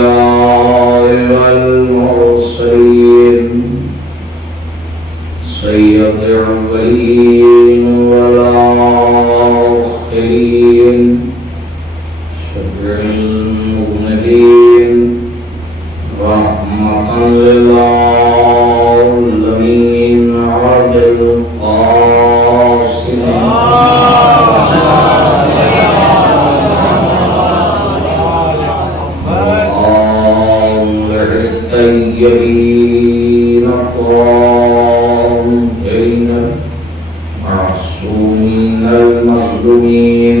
الأنبياء والمرسلين سيد الأولين والآخرين شفيع المذنبين رحمة للعالمين عدل القاسم الطيبين الطاهرين معصومين المظلومين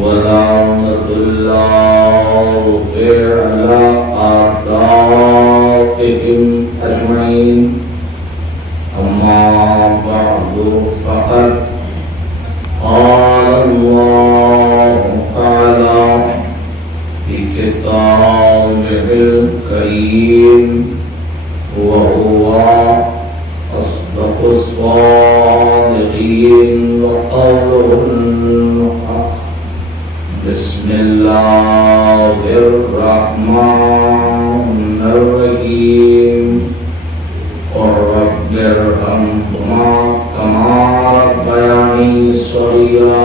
ولعنة الله على أعدائهم أجمعين أما بعد فقد قال الله تعالى في كتابه الكريم وهو أصدق الصادقين وقوله الحق بسم الله الرحمن الرحيم رب ارحمهما كما ربياني صغيرا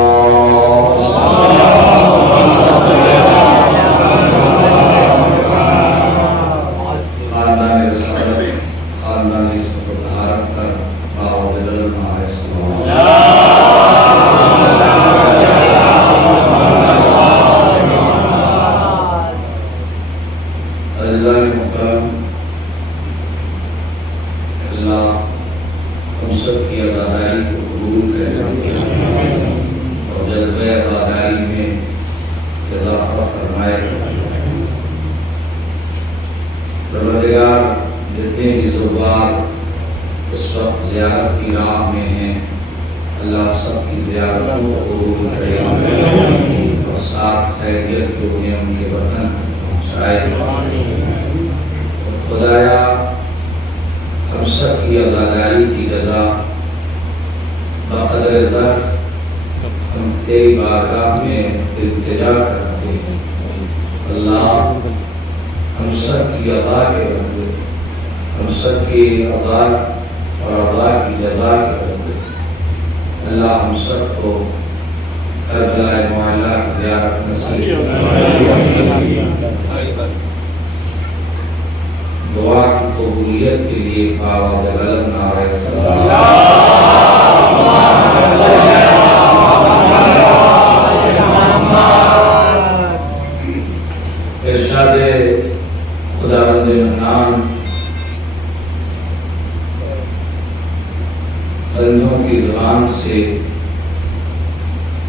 بندوں کی زبان سے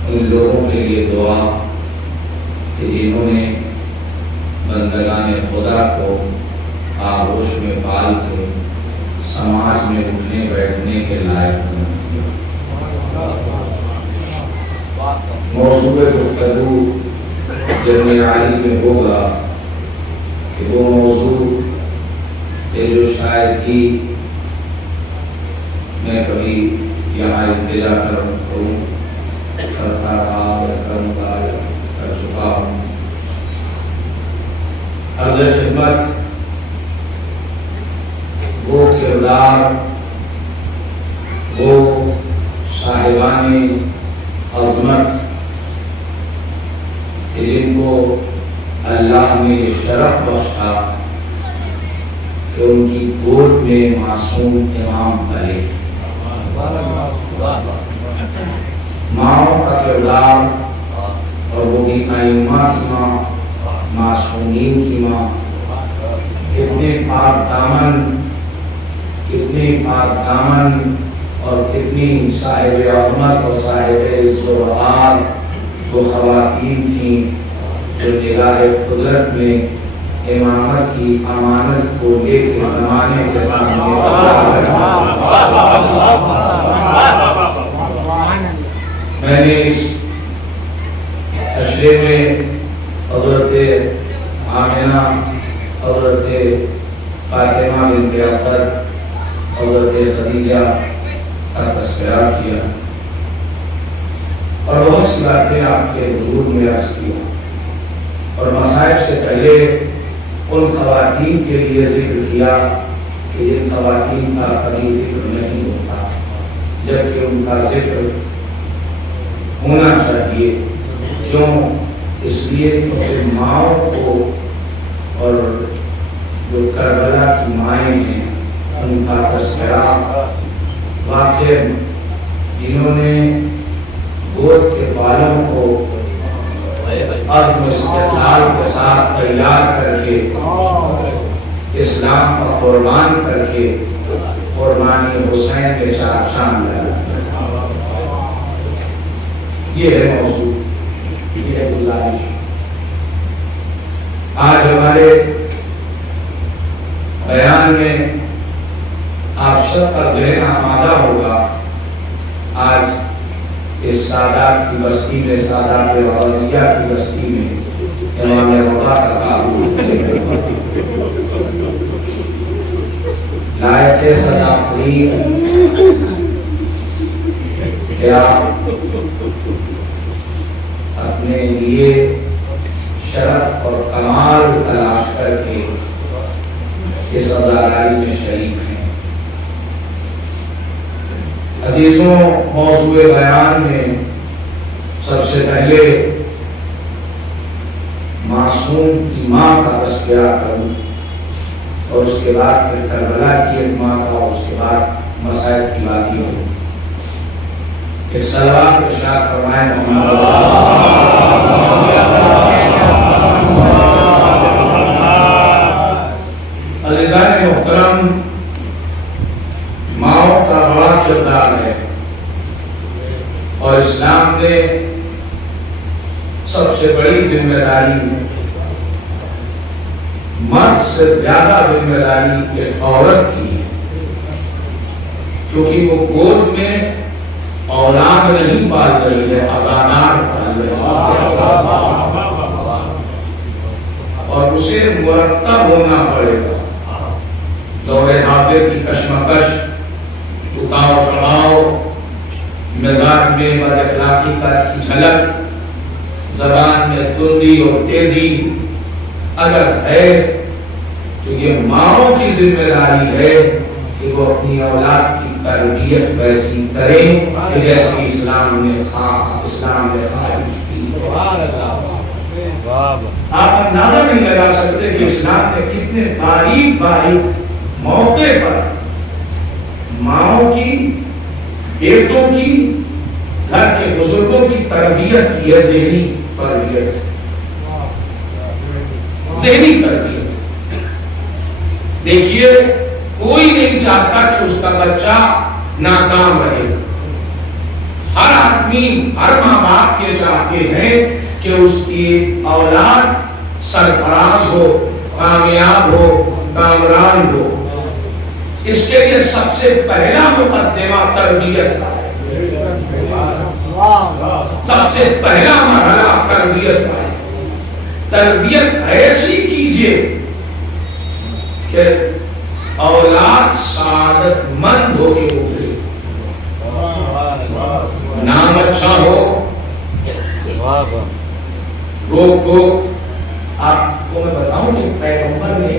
ان لوگوں کے لیے دعا کہ جنہوں نے بندگان خدا کو آغوش میں پال کے سماج میں اٹھنے بیٹھنے کے لائق بنا۔ موضوع گفتگو جرم عالی میں ہوگا کہ وہ موضوع جو شاید ہی میں کبھی یہاں انتظار کرتا رہا یا کروں گا یا کر چکا ہوں۔ عرض خدمت وہ کردار، وہ صاحبان عظمت جن کو اللہ نے شرف بخشا کہ ان کی گود میں معصوم امام پلے۔ ماؤں کا کردار اور وہ بھی ائمہ کی ماں، معصومین کی ماں، کتنے پاک دامن اور کتنی صاحب عظمت اور صاحب عزت و وقار وہ خواتین تھیں جو نگاہ قدرت میں امامت کی امانت کو لے کے زمانے کے سامنے میں نے اس اشرے میں حضرت آمنہ، حضرت فاطمہ بنت اسد، حضرت خدیجہ کا تذکرہ کیا اور بہت سی باتیں آپ کے حضور میں عرض کی اور مصائب سے پہلے ان خواتین کے لیے ذکر کیا کہ ان خواتین کا کبھی ذکر نہیں ہوتا، جبکہ ان کا ذکر ہونا چاہیے۔ کیوں؟ اس لیے کہ ماؤں کو اور جو کربلا کی مائیں ہیں ان کا تذکرہ واقع جنہوں نے گود کے بالوں کو عزم استقلال کے ساتھ تیار کر کے اسلام کا قربان کر کے قربانی حسین کے چار شان لگا۔ یہ ہے موضوع، یہ ہے گزارش۔ آج ہمارے بیان میں آپ سب کا ذہن آمادہ ہوگا۔ آج اس سادات کی بستی میں، سادات اولیاء کی بستی میں امام رضا کا تعلق لائق صدا فرید کہ آپ اپنے لیے شرف اور کمال تلاش کر کے اس عزاداری میں شریک ہیں۔ عزیزوں، موضوع بیان میں سب سے پہلے معصوم کی ماں کا تذکرہ کروں اور اس کے بعد پھر کربلا کی ایک ماں کا اور اس کے بعد مصائب کی وادیوں۔ ایک صلوات ارشاد فرمائیں محمد عزیزان محترم، ماؤں کا بڑا کردار ہے اور اسلام نے سب سے بڑی ذمہ داری مرد سے زیادہ ذمہ داری ایک عورت کی ہے، کیونکہ وہ گود میں اولاد نہیں پال رہی ہے، ازادار پال رہی ہے اور اسے مرتب ہونا پڑے گا۔ دور حاضر کی کشمکش، اتاؤ چڑھاؤ، مزاج میں بد اخلاقی کا جھلک، زبان میں تندی اور تیزی اگر ہے تو یہ ماؤں کی ذمہ داری ہے کہ وہ اپنی اولاد کی تربیت ویسی کریں کہ جیسی اسلام نے خواہش کی۔ آپ اندازہ نہیں لگا سکتے کہ اسلام نے کتنے باریک موقع پر ماؤں کی، بیٹوں کی، گھر کے بزرگوں کی تربیت کی ہے، ذہنی تربیت۔ دیکھیے، کوئی نہیں چاہتا کہ اس کا بچہ ناکام رہے۔ ہر آدمی، ہر ماں باپ یہ چاہتے ہیں کہ اس کی اولاد سرفراز ہو، کامیاب ہو، کامران ہو۔ اس کے لیے سب سے پہلا مقدمہ تربیت کا ہے، سب سے پہلا مرحلہ تربیت کا ہے۔ تربیت ایسی کیجئے کہ اولاد سعادت مند ہو کے ابھرے، نام اچھا ہو، روک ٹوک۔ آپ کو میں بتاؤں کہ پیغمبر نے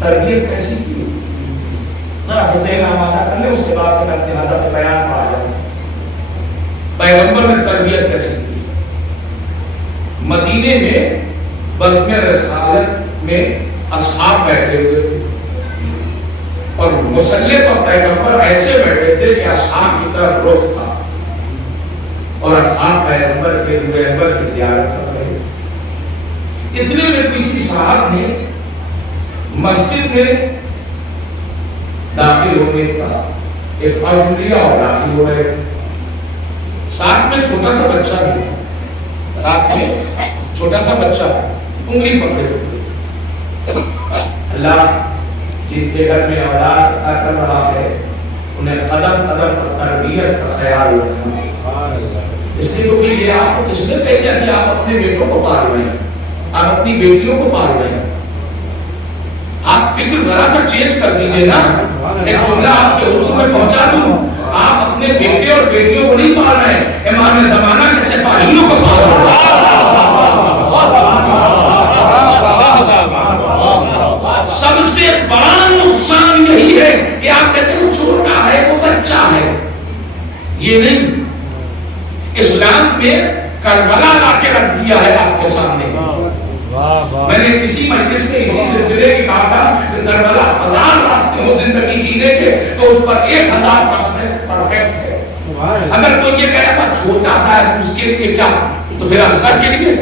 تربیت کیسی کی، ذرا سا ذہن آمادہ کر لیں، اس کے بعد سے میں اپنے حضرت بیان پر آ جاؤں۔ پیغمبر نے تربیت کیسی کی؟ مدینے میں بزم رسالت میں اصحاب بیٹھے ہوئے تھے اور مصلی پر پیغمبر ایسے بیٹھے تھے کہ اصحاب کی طرف رخ تھا اور اصحاب پیغمبر کے روح انور کی زیارت کر رہے تھے۔ اتنے میں کسی صاحب نے مسجد میں داخل ہونے کا ایک عزم لیا اور داخل ہو رہے تھے۔ ساتھ میں چھوٹا سا بچہ بھی تھا، ساتھ میں چھوٹا سا بچہ انگلی پکڑے ہوئے۔ اللہ جن کے گھر میں اولاد کر رہا ہے انہیں قدم قدم پر تربیت کا خیال رکھنا۔ اس لیے کیونکہ یہ آپ کو کس نے کہہ دیا کہ آپ اپنے بیٹوں کو پال رہے ہیں، آپ اپنی بیٹیوں کو پال رہے ہیں؟ آپ فکر ذرا سا چینج کر دیجئے نا۔ ایک جملہ آپ کے حضور میں پہنچا دوں، آپ اپنے بیٹے اور بیٹیوں کو نہیں پال رہے ہیں، امام زمانہ کے سپاہیوں کو پال رہے ہیں۔ یہ نہیں، اسلام میں کربلا لا کے رکھ دیا ہے آپ کے سامنے. میں نے کسی مجلس میں اسی سلسلے کی کہا تھا کہ کربلا 1000 راستے ہو زندگی جینے کے تو اس پر 1000% پرفیکٹ ہے. اگر کوئی یہ کہے گا چھوٹا سا ہے اس کے لیے کیا، تو پھر اصغر کے لیے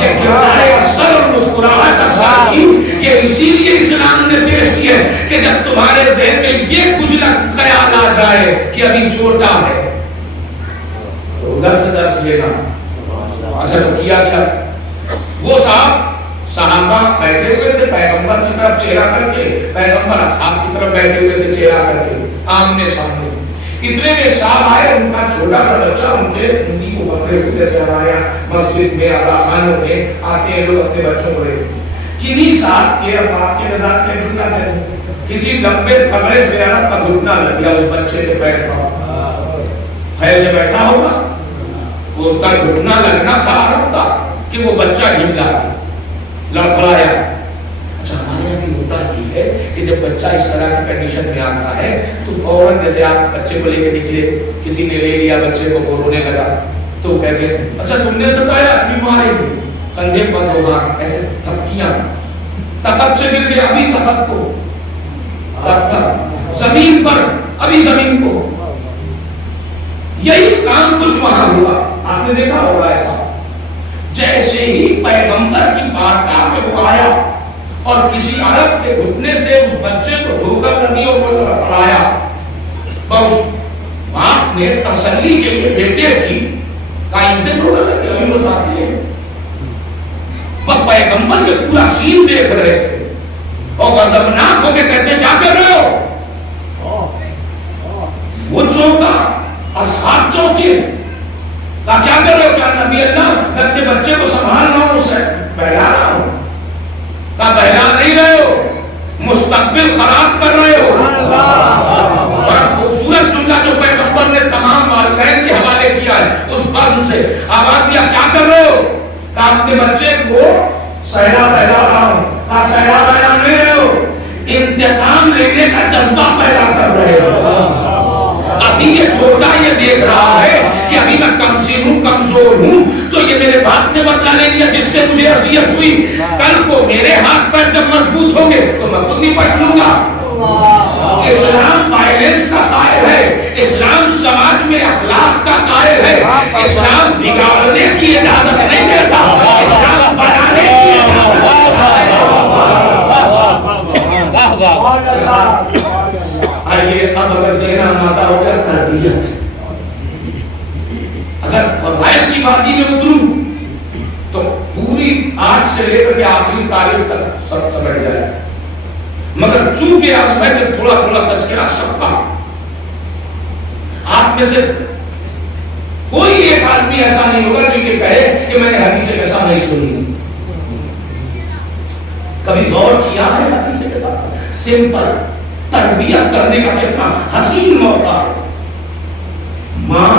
یہ کردار اصغر اور مسکراہٹ اصغر کی یہ اسی لیے اسلام نے پیش کی ہے کہ جب تمہارے ذہن میں یہ کچھ خیال آ جائے کہ ابھی چھوٹا ہے تو ادھر سے درس لینا. اچھا تو کیا کیا؟ وہ صحابہ بیٹھے ہوئے تھے پیغمبر کی طرف چہرہ کر کے، پیغمبر اصحاب کی طرف بیٹھے ہوئے تھے چہرہ کر کے آمنے سامنے. اتنے میں ایک صاحب آئے، ان کا چھوٹا سا بچہ ان کے انہی کو پکڑے ہوئے جیسے ہمارے مسجد میں اذان ہوتے آتے ہیں لوگ اپنے بچوں کو لے کنہیں صاحب کے باپ کے مزاج میں گھٹنا دے کسی لمبے تگڑے سے عرب کا گھٹنا لگ گیا اس بچے کے پیر پر. ہے جو بیٹھا ہوگا وہ اس کا گھٹنا لگنا تھا عرب کا کہ وہ بچہ ڈھیلا لڑکھڑایا. اچھا ہمارے یہاں بھی ہوتا ہی ہے کہ جب بچہ اس طرح کی کنڈیشن میں آتا ہے تو فوراً جیسے آپ بچے کو لے کے نکلے، کسی نے لے لیا بچے کو، وہ رونے لگا تو کہتے ہیں اچھا تم نے ستایا، بیماری کندھے پر ہوگا، ایسے تھپکیاں، تخت سے گر گیا، ابھی تخت کو زمین پر، ابھی زمین کو. یہی کام کچھ وہاں ہوا. آپ نے دیکھا ہوگا ایسا جیسے ہی پیغمبر کی بارگاہ میں وہ آیا اور کسی عرب کے گھٹنے سے اس بچے کو ٹھوکر لگی اور وہ پڑایا، بس باپ نے تسلی کے لیے بیٹے کی کہا ان سے تھوڑا لگے ابھی بتاتے ہیں. وہ پیغمبر کے پورا سین دیکھ رہے تھے اور غضبناک ہو کے کہتے کیا کر رہے ہو؟ وہ چونکا، اصحاب چونکے، کہا کیا کر رہے ہو؟ کہا نبی اللہ میں اپنے بچے کو سنبھال رہا ہوں، اسے بہلا رہا ہوں. کہا بہلا نہیں رہے ہو، مستقبل خراب کر رہے ہو. بڑا خوبصورت جملہ جو پیغمبر نے تمام والدین کے حوالے کیا ہے، اس بزم سے آواز دیا کیا کر رہے ہو؟ کہا اپنے بچے کو سہلا بہلا رہا ہوں. کہا سہلا بہلا نہیں رہے ہو، انتقام لینے کا جذبہ پیدا کر رہے ہو. ابھی یہ چھوٹا یہ دیکھ رہا ہے کہ ابھی میں کمزور ہوں، کمزور ہوں، تو یہ میرے باپ نے بدلہ لے لیا جس سے مجھے اذیت ہوئی. کل کو میرے ہاتھ پر جب مضبوط ہوں گے تو میں خود نپٹ لوں گا. اسلام وائلنس کا قائل ہے، اسلام سماج میں اخلاق کا قائل ہے. اسلام بگاڑنے کی اجازت نہیں دیتا، اسلام بنانے کی اجازت دیتا. آئیے اب اگر ذہن آمادہ ہو گیا تربیت، اگر فضائل کی وادی میں اتروں تو پوری آج سے لے کر کے آخری تاریخ تک سب سمجھ جائے. مگر چونکہ آج میں کہ تھوڑا تھوڑا تذکرہ سب کا، آپ میں سے کوئی ایک آدمی ایسا نہیں ہوگا جو یہ کہے کہ میں نے حدیث کیسا نہیں سنی. کبھی غور کیا ہے حدیث کیسا؟ سمپل تربیت کرنے کا کتنا حسین موقع ہے. ماں،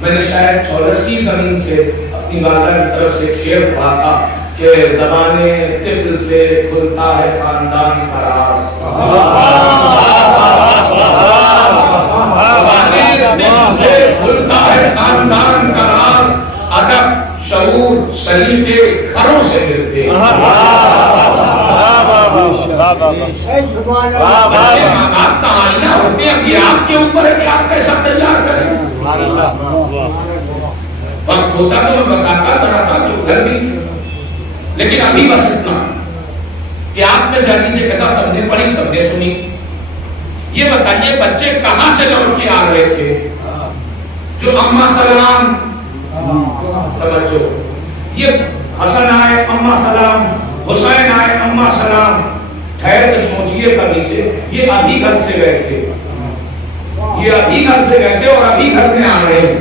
میں نے شاید چولس کی زمین سے اپنی والدہ کی طرف سے ایک شعر پڑھا تھا کہ زبان طفل سے کھلتا ہے خاندان کا راز. زبان طفل سے کھلتا ہے خاندان کا راز، ادب شعور سلیقے گھروں سے ملتے ہیں. بچے ماں باپ کا آئینہ ہوتے ہیں. اب یہ آپ کے اوپر ہے کہ آپ کیسا تیار کریں. وقت ہوتا تو میں بتاتا ذرا سا جو گھر بھی، لیکن ابھی بس اتنا کہ آپ نے زیادی سے کیسا سب نے پڑھی سب نے سنی. یہ بتائیے بچے کہاں سے لوٹ کے آ رہے تھے؟ جو اماں سلام، توجہ، یہ حسن آئے اماں سلام، حسین آئے اماں سلام. ٹھہر کے سوچئے کبھی سے، یہ ابھی گھر سے گئے تھے، یہ ابھی گھر سے گئے تھے اور ابھی گھر میں آ رہے ہیں.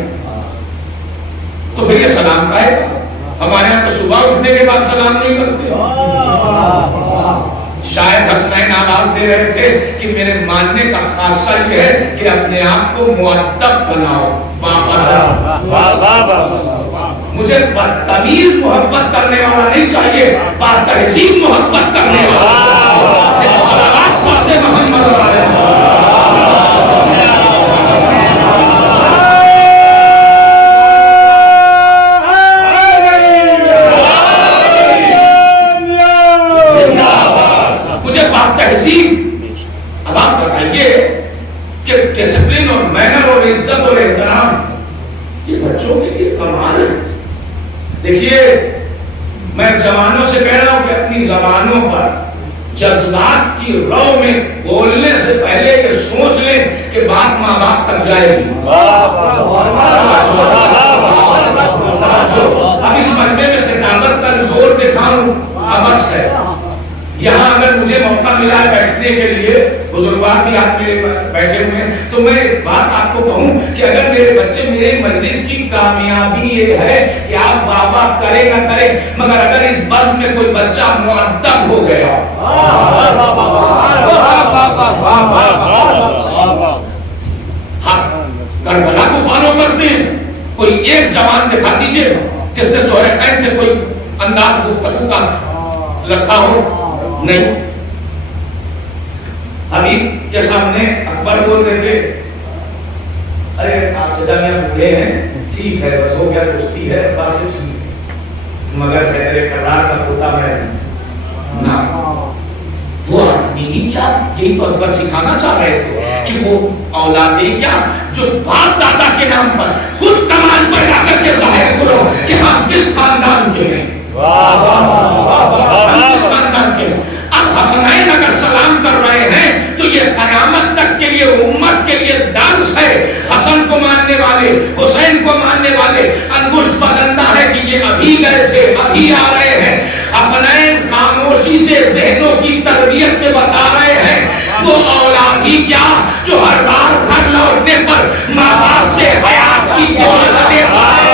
تو پھر یہ سلام کا ہے. ہمارے یہاں تو صبح اٹھنے کے بعد سلام نہیں کرتے. شاید حسنین آواز دے رہے تھے کہ میرے ماننے کا خاصہ یہ ہے کہ اپنے آپ کو مؤدب بناؤ. مجھے بدتمیز محبت کرنے والا نہیں چاہیے، باتہذیب محبت کرنے والا. صلوات پڑھتے محمد علیہ ڈسپلن اور مینر اور عزت اور احترام، یہ بچوں کے لیے کمال ہے. دیکھیے میں جوانوں سے کہہ رہا ہوں کہ اپنی زبانوں پر جذبات کی رو میں بولنے سے پہلے یہ سوچ لیں کہ بات ماں باپ تک جائے گی. اب اس مرحلے میں خطابت کا زور دکھاؤں ابس ہے. یہاں اگر مجھے موقع ملا ہے بیٹھنے کے لیے، بزرگوار بھی آپ میرے بیٹھے ہوئے ہیں، تو میں بات آپ کو کہوں کہ اگر میرے بچے، میرے مجلس کی کامیابی یہ ہے کہ آپ بابا کرے نہ کرے، مگر اگر اس بس میں کوئی بچہ مؤدب ہو گیا، کربلا کو فالو کرتے ہیں، کوئی ایک جوان دکھا دیجئے جس نے زہر قین سے کوئی انداز گفتگو کا رکھا ہو. نہیں. ابھی کے سامنے اکبر بول رہے تھے، ارے آپ چچا میاں بوڑھے ہیں، ٹھیک ہے بس ہو گیا، کشتی ہے بس ٹھیک، مگر میرے کرار کا پوتا میں نہ. وہ آدمی ہی کیا، یہی تو اکبر سکھانا چاہ رہے تھے کہ وہ اولادیں کیا جو باپ دادا کے نام پر خود کمال پیدا کر کے ظاہر کرو کہ ہم کس خاندان کے ہیں، ہم کس خاندان کے ہیں. اب حسنین اگر سلام کر رہے ہیں تو یہ قیامت تک کے لیے امت کے لیے درس ہے. حسن کو ماننے والے، حسین کو ماننے والے انگشت بدندہ ہے کہ یہ ابھی گئے تھے، ابھی آ رہے ہیں. حسنین خاموشی سے ذہنوں کی تربیت میں بتا رہے ہیں وہ اولاد ہی کیا جو ہر بار گھر لوٹنے پر ماں باپ سے حیات کی دولت دے آئے.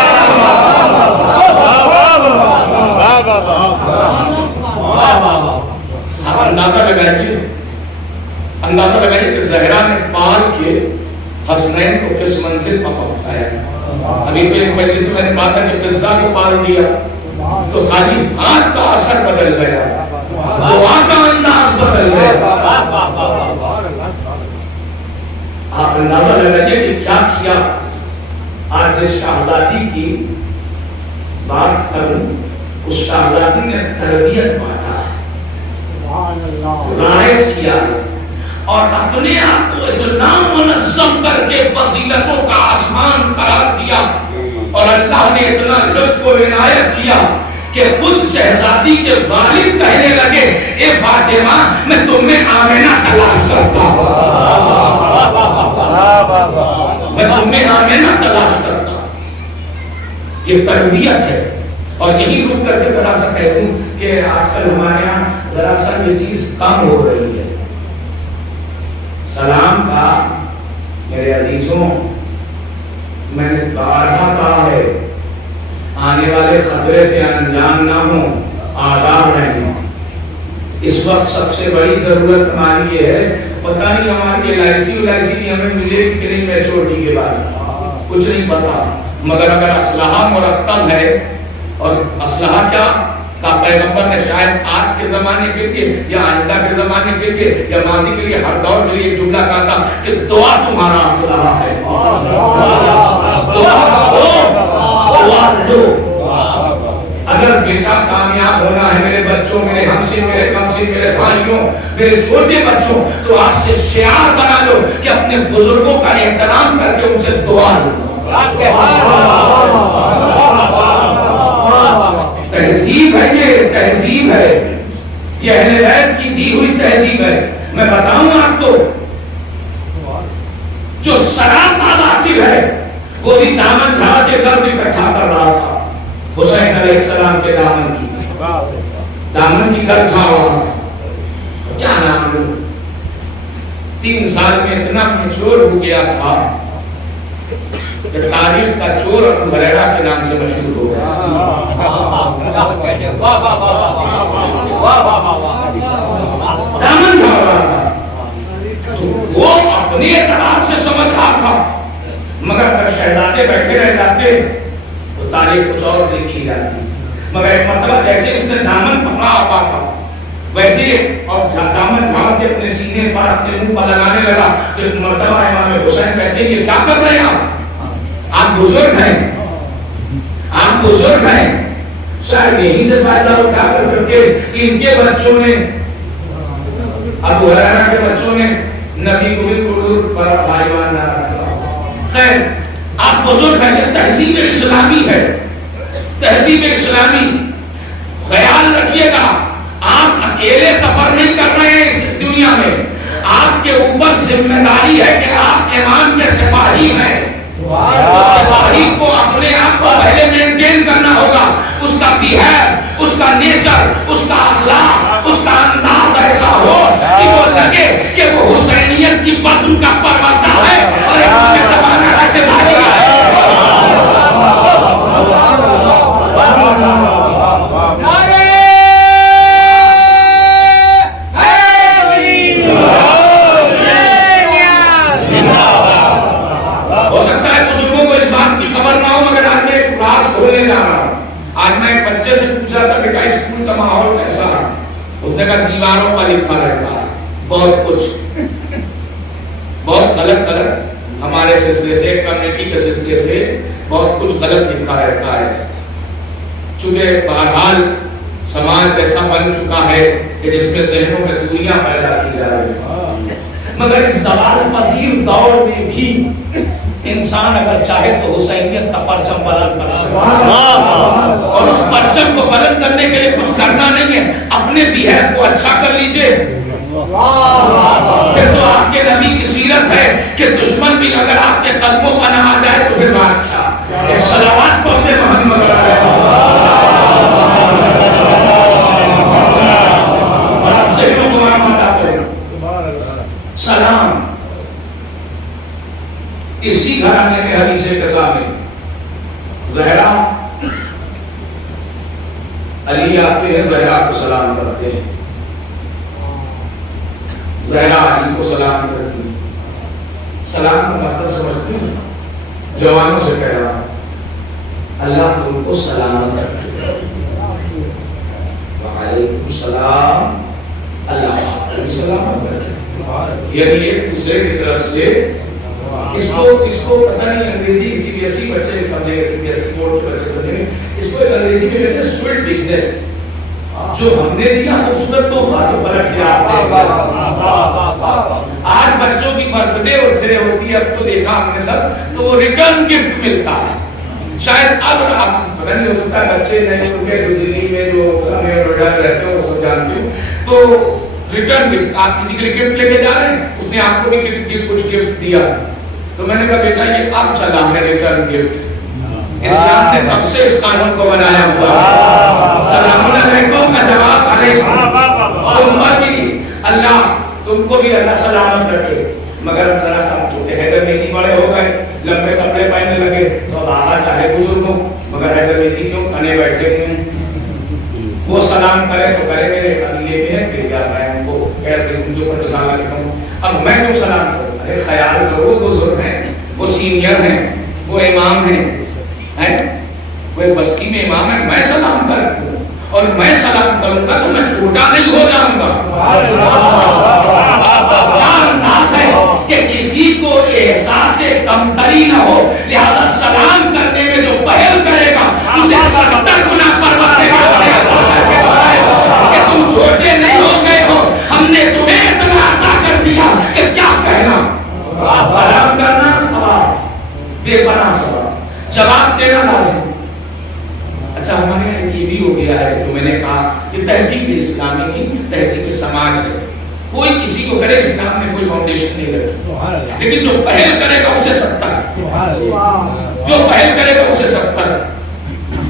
اندازہ لگائیے کہ زہرا نے پال کے حسنین کو کس منزل پر پہنچایا. ابھی تو ایک مجلس میں نے بات ہے کہ فضا کو پال دیا تو خالی ہاتھ کا اثر بدل گیا، دعا کا انداز بدل گیا. آپ اندازہ لگائیے کہ کیا کیا. آج جس شہزادی کی بات کروں اس شہزادی نے تربیت بانٹا ہے، رائج کیا ہے، اور اپنے آپ کو اتنا منظم کر کے فضیلتوں کا آسمان قرار دیا. اور اللہ نے اتنا لطف و عنایت کیا کہ خود شہزادی کے والد کہنے لگے اے فاطمہ میں تمہیں آمنہ تلاش کرتا ہوں، میں تمہیں آمنہ تلاش کرتا ہوں. یہ تربیت ہے. اور یہی رک کر کے ذرا سا کہہ دوں کہ آج کل ہمارے یہاں ذرا سا یہ چیز کم ہو رہی ہے. سلام کا میرے عزیزوں میں نے بارہا کہا ہے، آنے والے خطرے سے انجان نہ ہوں، آداب رہیں. اس وقت سب سے بڑی ضرورت ہماری یہ ہے، پتہ نہیں ہماری LIC بھی ہمیں ملے کہ نہیں میچورٹی کے بعد، کچھ نہیں پتا. مگر اگر اسلحہ مرتب ہے، اور اسلحہ کیا کا پیغمبر نے شاید آج کے زمانے کے لیے یا آئندہ کے زمانے کے لیے یا ماضی کے لیے ہر دور کے لیے ایک جملہ کہا تھا کہ دعا تمہارا اسلحہ ہے. دعا دو. اگر بیٹا کامیاب ہونا ہے، میرے بچوں، میرے ہمسن، میرے کمسن، میرے بھائیوں، میرے چھوٹے بچوں، تو آج سے شعار بنا لو کہ اپنے بزرگوں کا احترام کر کے ان سے دعا لو. تہذیب ہے، یہ تہذیب ہے، یہ اہل بیت کی دی ہوئی تہذیب ہے. میں بتاؤں آپ کو، جو سراپا باطل ہے وہ بھی دامن جھاڑ کے گرد اکٹھا کر رہا تھا. حسین علیہ السلام کے دامن کی گرد جھاڑ رہا تھا. کیا نام لوں؟ 3 سال میں اتنا میچور ہو گیا تھا کہ تاریخ کا چور ابو ہریرہ کے نام سے مشہور ہو گیا. دامن جھاڑ رہا تھا تو وہ اپنے اعتبار سے سمجھ رہا تھا، مگر اگر شہزادے بیٹھے رہ جاتے تو تاریخ کچھ اور لکھی جاتی. مگر ایک مرتبہ جیسے اس نے دامن پکڑا ہوا تھا ویسے اور دامن جھاڑ کے اپنے سینے پر اپنے منہ پر لگانے لگا تو ایک مرتبہ امام حسین کہتے ہیں کہ کیا کر رہے ہیں آپ بزرگ ہیں، آپ بزرگ ہیں. شاید یہیں سے فائدہ اٹھا کر کے ان کے بچوں نے، ابو ہریرہ کے بچوں نے نبی کو بھی اردو پر بھائیوان نہ رکھا. خیر آپ بزرگ ہیں, یہ تہذیب اسلامی ہے, تہذیب اسلامی. خیال رکھیے گا آپ اکیلے سفر نہیں کر رہے ہیں اس دنیا میں, آپ کے اوپر ذمہ داری ہے کہ آپ امام کے سپاہی ہیں. تو سپاہی کو اپنے آپ کو پہلے مینٹین کرنا ہوگا. اس کا بیہیو, اس کا نیچر, اس کا اخلاق, اس کا انداز ایسا ہو کہ وہ لگے کہ وہ حسینیت کی وزن کا پروردہ ہے اور امام کے زمانہ ایسے بھائی ہے. آج میں ایک بچے سے پوچھا تھا بیٹا اسکول کا ماحول کیسا ہے, اس نے کہا دیواروں پر لکھا رہتا ہے بہت کچھ, بہت غلط ہمارے سلسلے سے, کمیونٹی کے سلسلے سے بہت کچھ غلط لکھا رہتا ہے. چونکہ بہرحال سماج ایسا بن چکا ہے کہ جس میں ذہنوں میں دوریاں پیدا کی جا رہی ہیں. مگر اس زوال پذیر دور میں بھی انسان اگر چاہے تو حسینیت کا پرچم بلند کر سکتا ہے, اور اس پرچم کو بلند کرنے کے لیے کچھ کرنا نہیں ہے, اپنے بیہیو کو اچھا کر لیجئے. پھر تو آپ کے نبی کی سیرت ہے کہ دشمن بھی اگر آپ کے قدموں پر نہ آ جائے تو پھر بات کیا. ایک صلوات پڑھتے محمد اور آپ سے لوگ سلام. اسی گھرانے میں حدیث قصہ میں زہرا علی آتے ہیں, زہرا کو سلام کرتے ہیں, زہرا علی کو سلام کرتی ہے. سلام کا مطلب سمجھتے ہیں؟ جوانوں سے کہہ رہا ہوں اللہ تم کو سلامت رکھے. وعلیکم السلام, اللہ تم سلامت رکھے. یعنی ایک دوسرے کی طرف سے اس کو پتہ نہیں انگریزی سی بی ایس ای بچے سمجھیں گے, C B S E board کے بچے سمجھیں گے, اس کو انگریزی میں کہتے ہیں سویٹ بزنس. جو ہم نے دیا خوبصورت تحفہ تو برکت کیا آپ نے. آج بچوں کی برتھ ڈے ہوتی ہے, اب تو دیکھا ہم نے سب, تو وہ ریٹرن گفٹ ملتا ہے. شاید اب آپ پتہ نہیں ہو سکتا بچے نہیں ہوئے جو دلی میں جو نوئیڈا میں رہتے ہیں وہ سب جانتے ہو, تو ریٹرن گفٹ آپ کسی کے لیے گفٹ لے کے جا رہے ہیں, اس نے آپ کو بھی کچھ گفٹ دیا. تو میں نے کہا بیٹا یہ اب چلا ہے ریٹرن گفٹ, اسلام نے تب سے اس قانون کو بنایا ہوا. سلام علیکم کا جواب علیکم, عمر بھی اللہ تم کو بھی اللہ سلامت رکھے. مگر ذرا سا چھوٹے حیدر مہدی بڑے ہو گئے, لمبے کپڑے پہننے لگے, تو اب آقا چاہے بزرگ ہو مگر حیدر مہدی کیوں تنے بیٹھے ہوئے ہیں. وہ سلام کرے تو کرے میرے قبیلے میں ہے, بھیجا میں ان کو کہتے ہیں جو پر رسالہ لکھوں, اب میں کیوں سلام کروں. ارے خیال کرو, وہ بزرگ ہیں, وہ سینئر ہیں, وہ امام ہیں, وہ بستی میں امام ہے, میں سلام کروں اور میں سلام کروں گا تو میں چھوٹا نہیں ہو جاؤں گا. انداز ہے کہ کسی کو احساس کمتری نہ ہو, لہذا سلام کرنے میں جو پہل کرے گا اسے 70 گنا پروردگار کہ تم چھوٹے نہیں ہو گئے ہو, ہم نے تمہیں اتنا عطا کر دیا کہ کیا کہنا. سلام کرنا ثواب, بے پناہ ثواب, جواب دینا لازم. اچھا ہمارے یہاں یہ بھی ہو گیا ہے, تو میں نے کہا کہ تہذیب اسلامی کی تہذیب سماج ہے. کوئی کسی کو کرے, اسلام نے کوئی فاؤنڈیشن نہیں رکھی, لیکن جو پہل کرے گا اسے 70, جو پہل کرے گا اسے 70.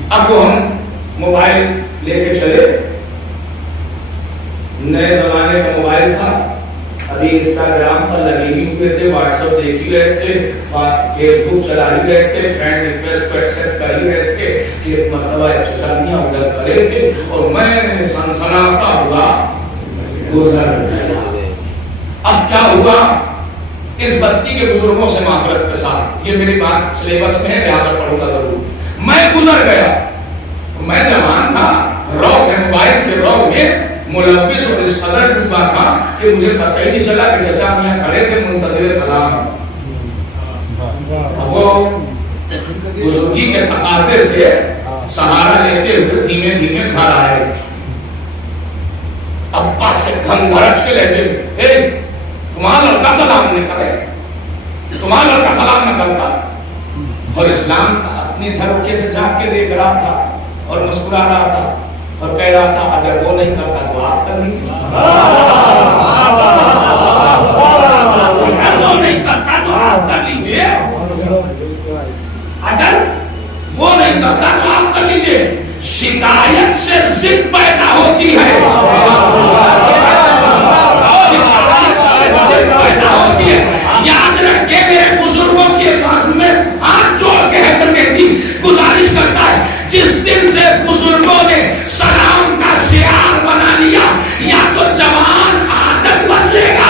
اب وہ ہم موبائل لے کے چلے, نئے زمانے کا موبائل تھا, ابھی انسٹاگرام پر لگے ہی ہوئے تھے, واٹس ایپ دیکھ ہی رہے تھے, فیس بک چلا ہی رہے تھے, فرینڈ ریکویسٹ کو ایکسپٹ کر ہی رہے تھے کہ ایک مرتبہ چچانیاں ادھر کرے تھے اور میں سنسناتا ہوا گزر گیا. اب کیا ہوا, اس بستی کے بزرگوں سے معذرت کے ساتھ, یہ میری بات سلیبس میں ہے لہٰذا پڑھوں گا ضرور, میں گزر گیا, میں جوان تھا, رو میں موبائل کے رو میں ملوث اور اس قدر ڈوبا تھا کہ مجھے پتہ ہی نہیں چلا کہ چچا میاں کھڑے تھے منتظر سلام. وہ بزرگی کے تقاضے سے سہارا لیتے ہوئے دھیمے دھیمے گھر آئے. ابا سے گھن گھرچ کے لیتے, اے تمہارا لڑکا سلام نہیں کرے، تمہارا لڑکا سلام نہ کرتا. اور اسلام اپنی جھروکے سے جھانک کے دیکھ رہا تھا اور مسکرا رہا تھا اور کہہ رہا تھا اگر وہ نہیں کرتا تو آپ کر لیجیے، اگر وہ نہیں کرتا تو آپ کر لیجیے، اگر وہ نہیں کرتا تو آپ کر لیجیے. شکایت سے ضد پیدا ہوتی ہے، یاد رکھے میرے بزرگوں کے بازو میں ہاتھ جوڑ کے حیدر مہدی گزارش کرتا ہے، جس دن سے بزرگوں نے سلام کا شعار بنا لیا یا تو جوان عادت بدلے گا.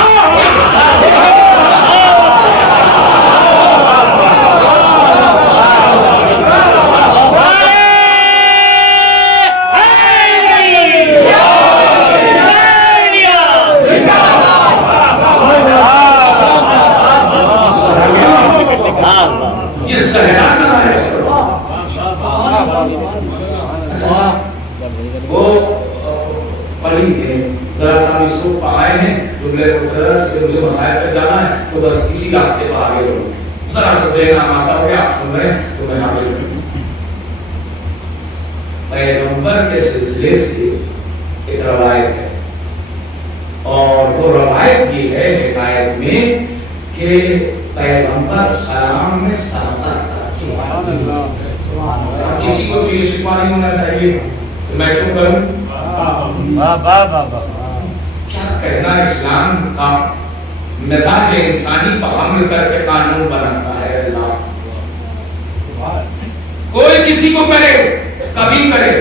وہ پڑھی ہے ذرا سا اس کو پائے ہیں جو میرے مجھے مسائل پہ جانا ہے تو بس اسی راستے پر آگے بڑھوں. ذرا سا دینا آتا ہو آپ سن رہے ہیں تو میں حاضر ہوں. پیغمبر کے سلسلے سے ایک روایت ہے اور وہ روایت یہ ہے حکایت میں کہ پیغمبر سلام میں سبقت کرتے ہیں. کسی کو بھی یہ شکوہ نہیں ہونا چاہیے تو میں کیوں کروں؟ کیا کہنا اسلام کا مزاج انسانی پر حمل کر کے قانون بناتا ہے. اللہ کوئی کسی کو کرے کبھی کرے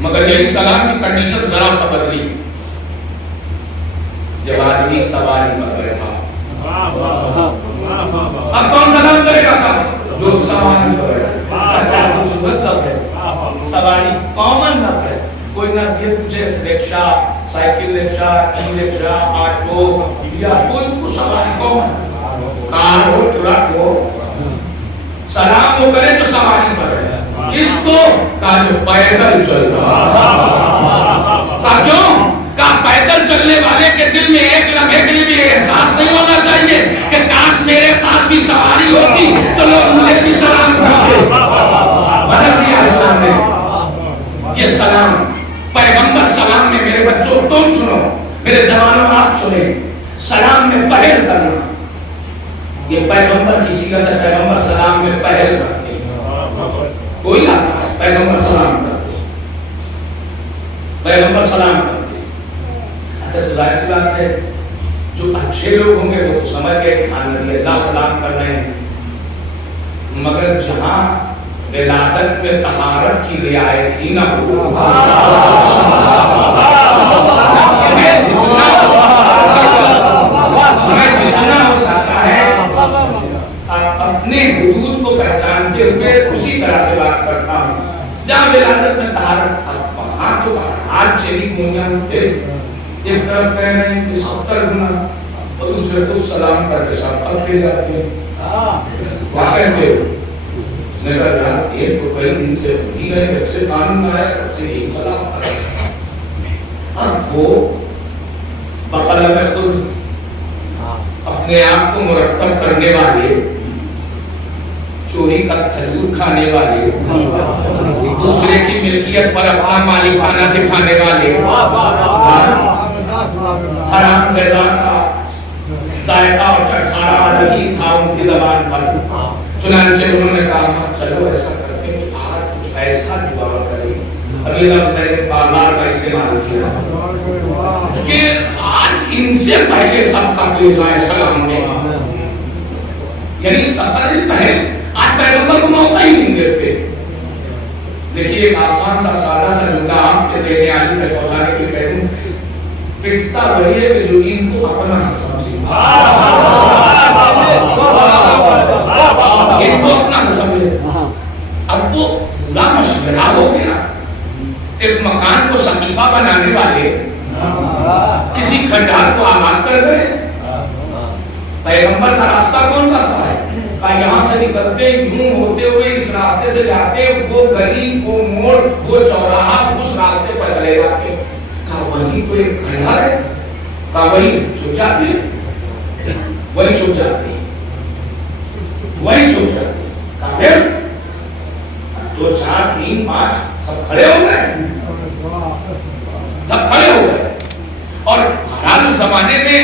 مگر یہ سلام کی کنڈیشن ذرا سا بدلی. جب آدمی سواری پر بیٹھا اب کون سلام کرے گا؟ جو سواری پر بیٹھا. خوبصورت لفظ ہے سواری، کامن لفظ ہے. کوئی نہ یہ پوچھے رکشا، سائیکل رکشا، ای رکشا، آٹو یا کوئی کو سواری کامن، کار ہو ٹرک ہو، سلام وہ کرے تو سواری پر ہے. کس کو؟ کہا جو پیدل چلتا. کیوں؟ کہا پیدل چلنے والے کے دل میں ایک لمحے کے لیے بھی احساس نہیں ہونا چاہیے کہ کاش میرے پاس بھی سواری ہوتی تو لوگ مجھے بھی سلام کرتے. بدل دیا اسلام نے یہ سلام. پیغمبر سلام میں میرے بچوں تم سنو، میرے جوانوں آپ سنیں، سلام میں پہل کرنا یہ پیغمبر کی سیرت ہے. پیغمبر سلام میں پہل کرتے ہیں. کوئی آتا ہے پیغمبر سلام کرتے ہیں، پیغمبر سلام کرتے ہیں. اچھا تو ظاہر سی بات ہے جو اچھے لوگ ہوں گے وہ تو سمجھ گئے کہ ہاں نبی اللہ سلام کر رہے ہیں. مگر جہاں ولادت میں طہارت کی رعایت ہی نہ ہو، میں جتنا ہو سکتا ہے اپنے حدود کو پہچانتے ہوئے اسی طرح سے بات کرتا ہوں. جہاں ولادت میں طہارت وہاں تو ہاتھ چلی مونیاں ہوتے، ایک طرف کہہ رہے ہیں کہ 70 گنا اور دوسرے کو سلام کر کے ساتھ لے جاتے ہیں. کیا کہتے ہو؟ نے کہا یہ تو کئی دن سے نہیں رہے، جب سے قانون آیا تب سے یہی سلام کرا. اب وہ بقلب خود اپنے آپ کو مرتب کرنے والے، چوری کا کھجور کھانے والے، دوسرے کی ملکیت پر اپنا مالکانہ دکھانے والے، حرام غذا کا ذائقہ اور چٹکارا نہیں تھا ان کی زبان پر. چنانچہ انہوں نے کہا چلو ایسا کرتے ہیں آج کچھ ایسا جواب کریں. ابھی لفظ میں نے بازار کا استعمال کیا کہ آج ان سے پہلے سب کا لے جائے سلام میں، یعنی سب سے پہلے آج پیغمبر کو موقع ہی نہیں دیتے. دیکھیے ایک آسان سا سادہ سا جملہ آپ کے ذہن عالی تک پہنچانے کے لیے کہوں، پٹتا وہی ہے کہ جو ان کو اپنا سا سمجھے، ان کو اپنا سا سمجھے. اب وہ پورا مشورہ ہو گیا. ایک مکان کو سقیفہ بنانے والے کسی کھنڈار کو آباد کر گئے. پیغمبر کا راستہ کون کا سا ہے؟ کہا یہاں سے نکلتے یوں ہوتے ہوئے اس راستے سے جاتے، وہ گلی، وہ موڑ، وہ چوراہا اس راستے پر چلے جاتے. کہا وہی تو ایک کھنڈار ہے. کہا وہی جو جاتے وہی چھپ جاتی وہی چھپ جاتی کافر 2 4 3 5 سب کھڑے ہو گئے سب کھڑے ہو گئے اور حلال زمانے میں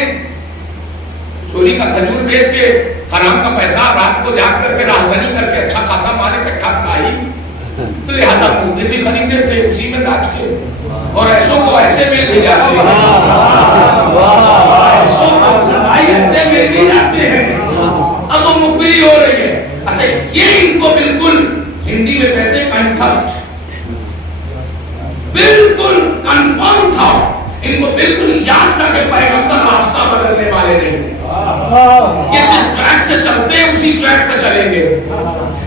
چوری کا کھجور بیچ کے حرام کا پیسہ رات کو جاگ کر کے راہزنی کر کے اچھا خاصا مال اکٹھا کھائی تو لہٰذا مردے بھی خریدے تھے اسی میں ساچ کے اور ایسوں کو ایسے مل بھی جاتے ہیں ایسوں کو سبائی ایسے مل بھی جاتے ہیں اب وہ مقبری ہو رہی ہے. اچھا یہ ان کو بالکل ہندی میں کہتے ہیں کنٹھسٹ بالکل کنفرم تھا ان کو بالکل یاد تھا کہ پیغمبر راستہ بدلنے والے نہیں یہ جس ٹریک سے چلتے ہیں اسی ٹریک پہ چلیں گے.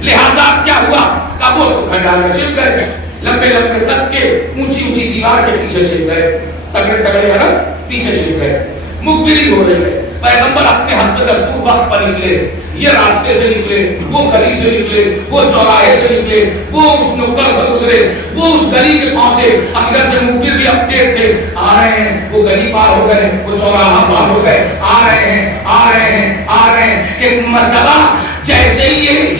لہٰذا کیا ہوا کابو تو کھنڈال میں چھپ گئے لمبے لمبے تک کے اونچی اونچی دیوار کے پیچھے چھپ گئے تگڑے تگڑے عرب پیچھے چھپ گئے مخبری ہو رہے ہیں. پیغمبر اپنے حسب دستور وقت پر نکلے یہ راستے سے نکلے وہ گلی سے نکلے وہ چوراہے سے نکلے وہ اس نکڑ پر گزرے وہ اس گلی کے پہنچے. اندر سے مخبر بھی اپڈیٹ تھے آ رہے ہیں وہ گلی پار ہو گئے وہ چوراہا پار ہو گئے آ رہے ہیں آ رہے ہیں آ رہے ہیں. ایک مرتبہ جیسے ہی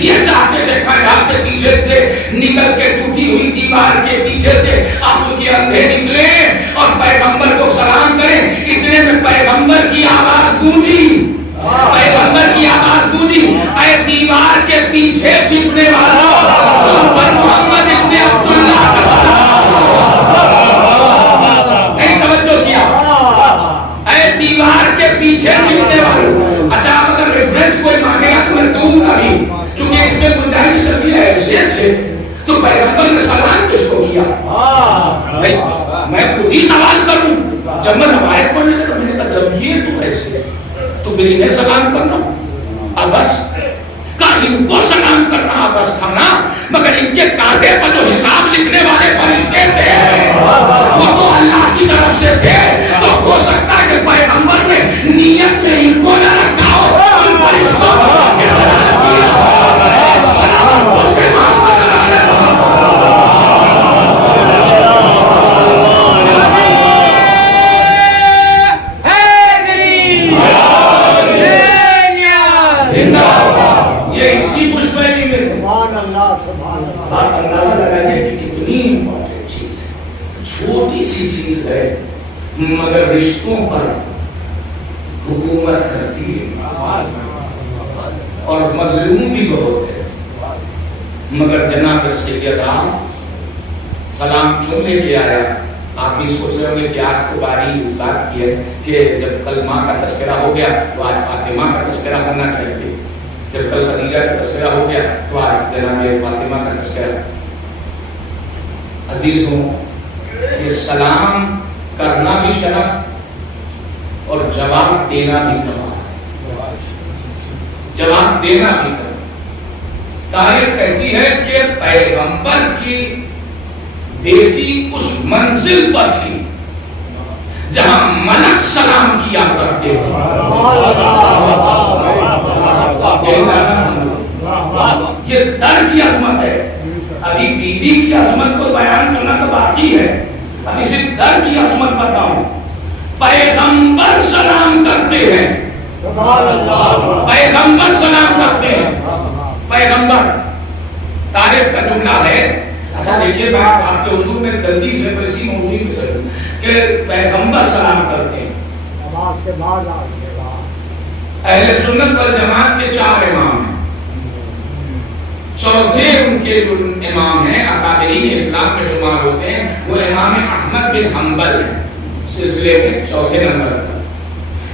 یہ چاہتے تھے کھنڈال سے پیچھے سے نکل کے ٹوٹی ہوئی دیوار کے پیچھے سے آنکھوں کے اندھے نکلے اور پیغمبر کو سلام کریں اتنے میں پیغمبر کی آواز گونجی پیغمبر کی آواز گونجی اے دیوار کے پیچھے چھپنے والا تم پر محمد ابن عبداللہ کا سلام. نہیں توجہ کیا اے دیوار کے پیچھے چھپنے والا. اچھا آپ اگر ریفرنس کوئی مانگے گا تو میں دوں گا بھی کیونکہ اس میں گنجائش کبھی حیثیت ہے تو پیغمبر نے سلام کس کو کیا بھائی میں خود ہی سوال کروں جب میں روایت پڑھنے لگا میں نے کہا جب یہ تو ایسے تو میری نے سلام کرنا ابس کا ان کو سلام کرنا ابس تھا نا مگر ان کے کاندھے پر جو حساب لکھنے والے فرشتے تھے وہ تو اللہ کی طرف سے تھے تو ہو سکتا ہے کہ پیغمبر نے نیت میں ان کو نہ رکھا ہو ان فرشتوں کے سلام کیا سلام بولتے محمد چھوٹی سی چیز ہے مگر رشتوں پر حکومت کرتی ہے اور مظلوم بھی بہت ہے. مگر جناب سیدہ سلام کیوں لے کے آیا آپ بھی سوچ رہے ہوں گے کہ آج تو باری اس بات کی ہے کہ جب کل ماں کا تذکرہ ہو گیا تو آج فاطمہ کا تذکرہ ہونا چاہیے جب کل خدیجہ کا تذکرہ ہو گیا تو آج جناب فاطمہ کا تذکرہ. عزیزوں یہ سلام کرنا بھی شرف اور جواب دینا بھی کمال جواب دینا بھی کمال. تاریخ کہتی ہے کہ پیغمبر کی بیٹی اس منزل پر تھی جہاں ملک سلام کیا کرتے تھے. یہ در کی عظمت ہے. ابھی بیوی کی عظمت کو بیان کرنا تو باقی ہے ابھی صرف در کی عظمت بتاؤں. پیغمبر سلام کرتے ہیں پیغمبر سلام کرتے ہیں پیغمبر. تاریخ کا جملہ ہے. اچھا دیکھیے میں آپ کے حضور میں جلدی سے اسی موضوع پہ چلوں کہ پیغمبر سلام کرتے ہیں. اہل سنت والجماعت کے 4 امام ہیں. چوتھے ان کے جو امام ہیں اکابرین اسلام میں شمار ہوتے ہیں وہ امام احمد بن حنبل ہیں سلسلے میں 4تھے نمبر پر.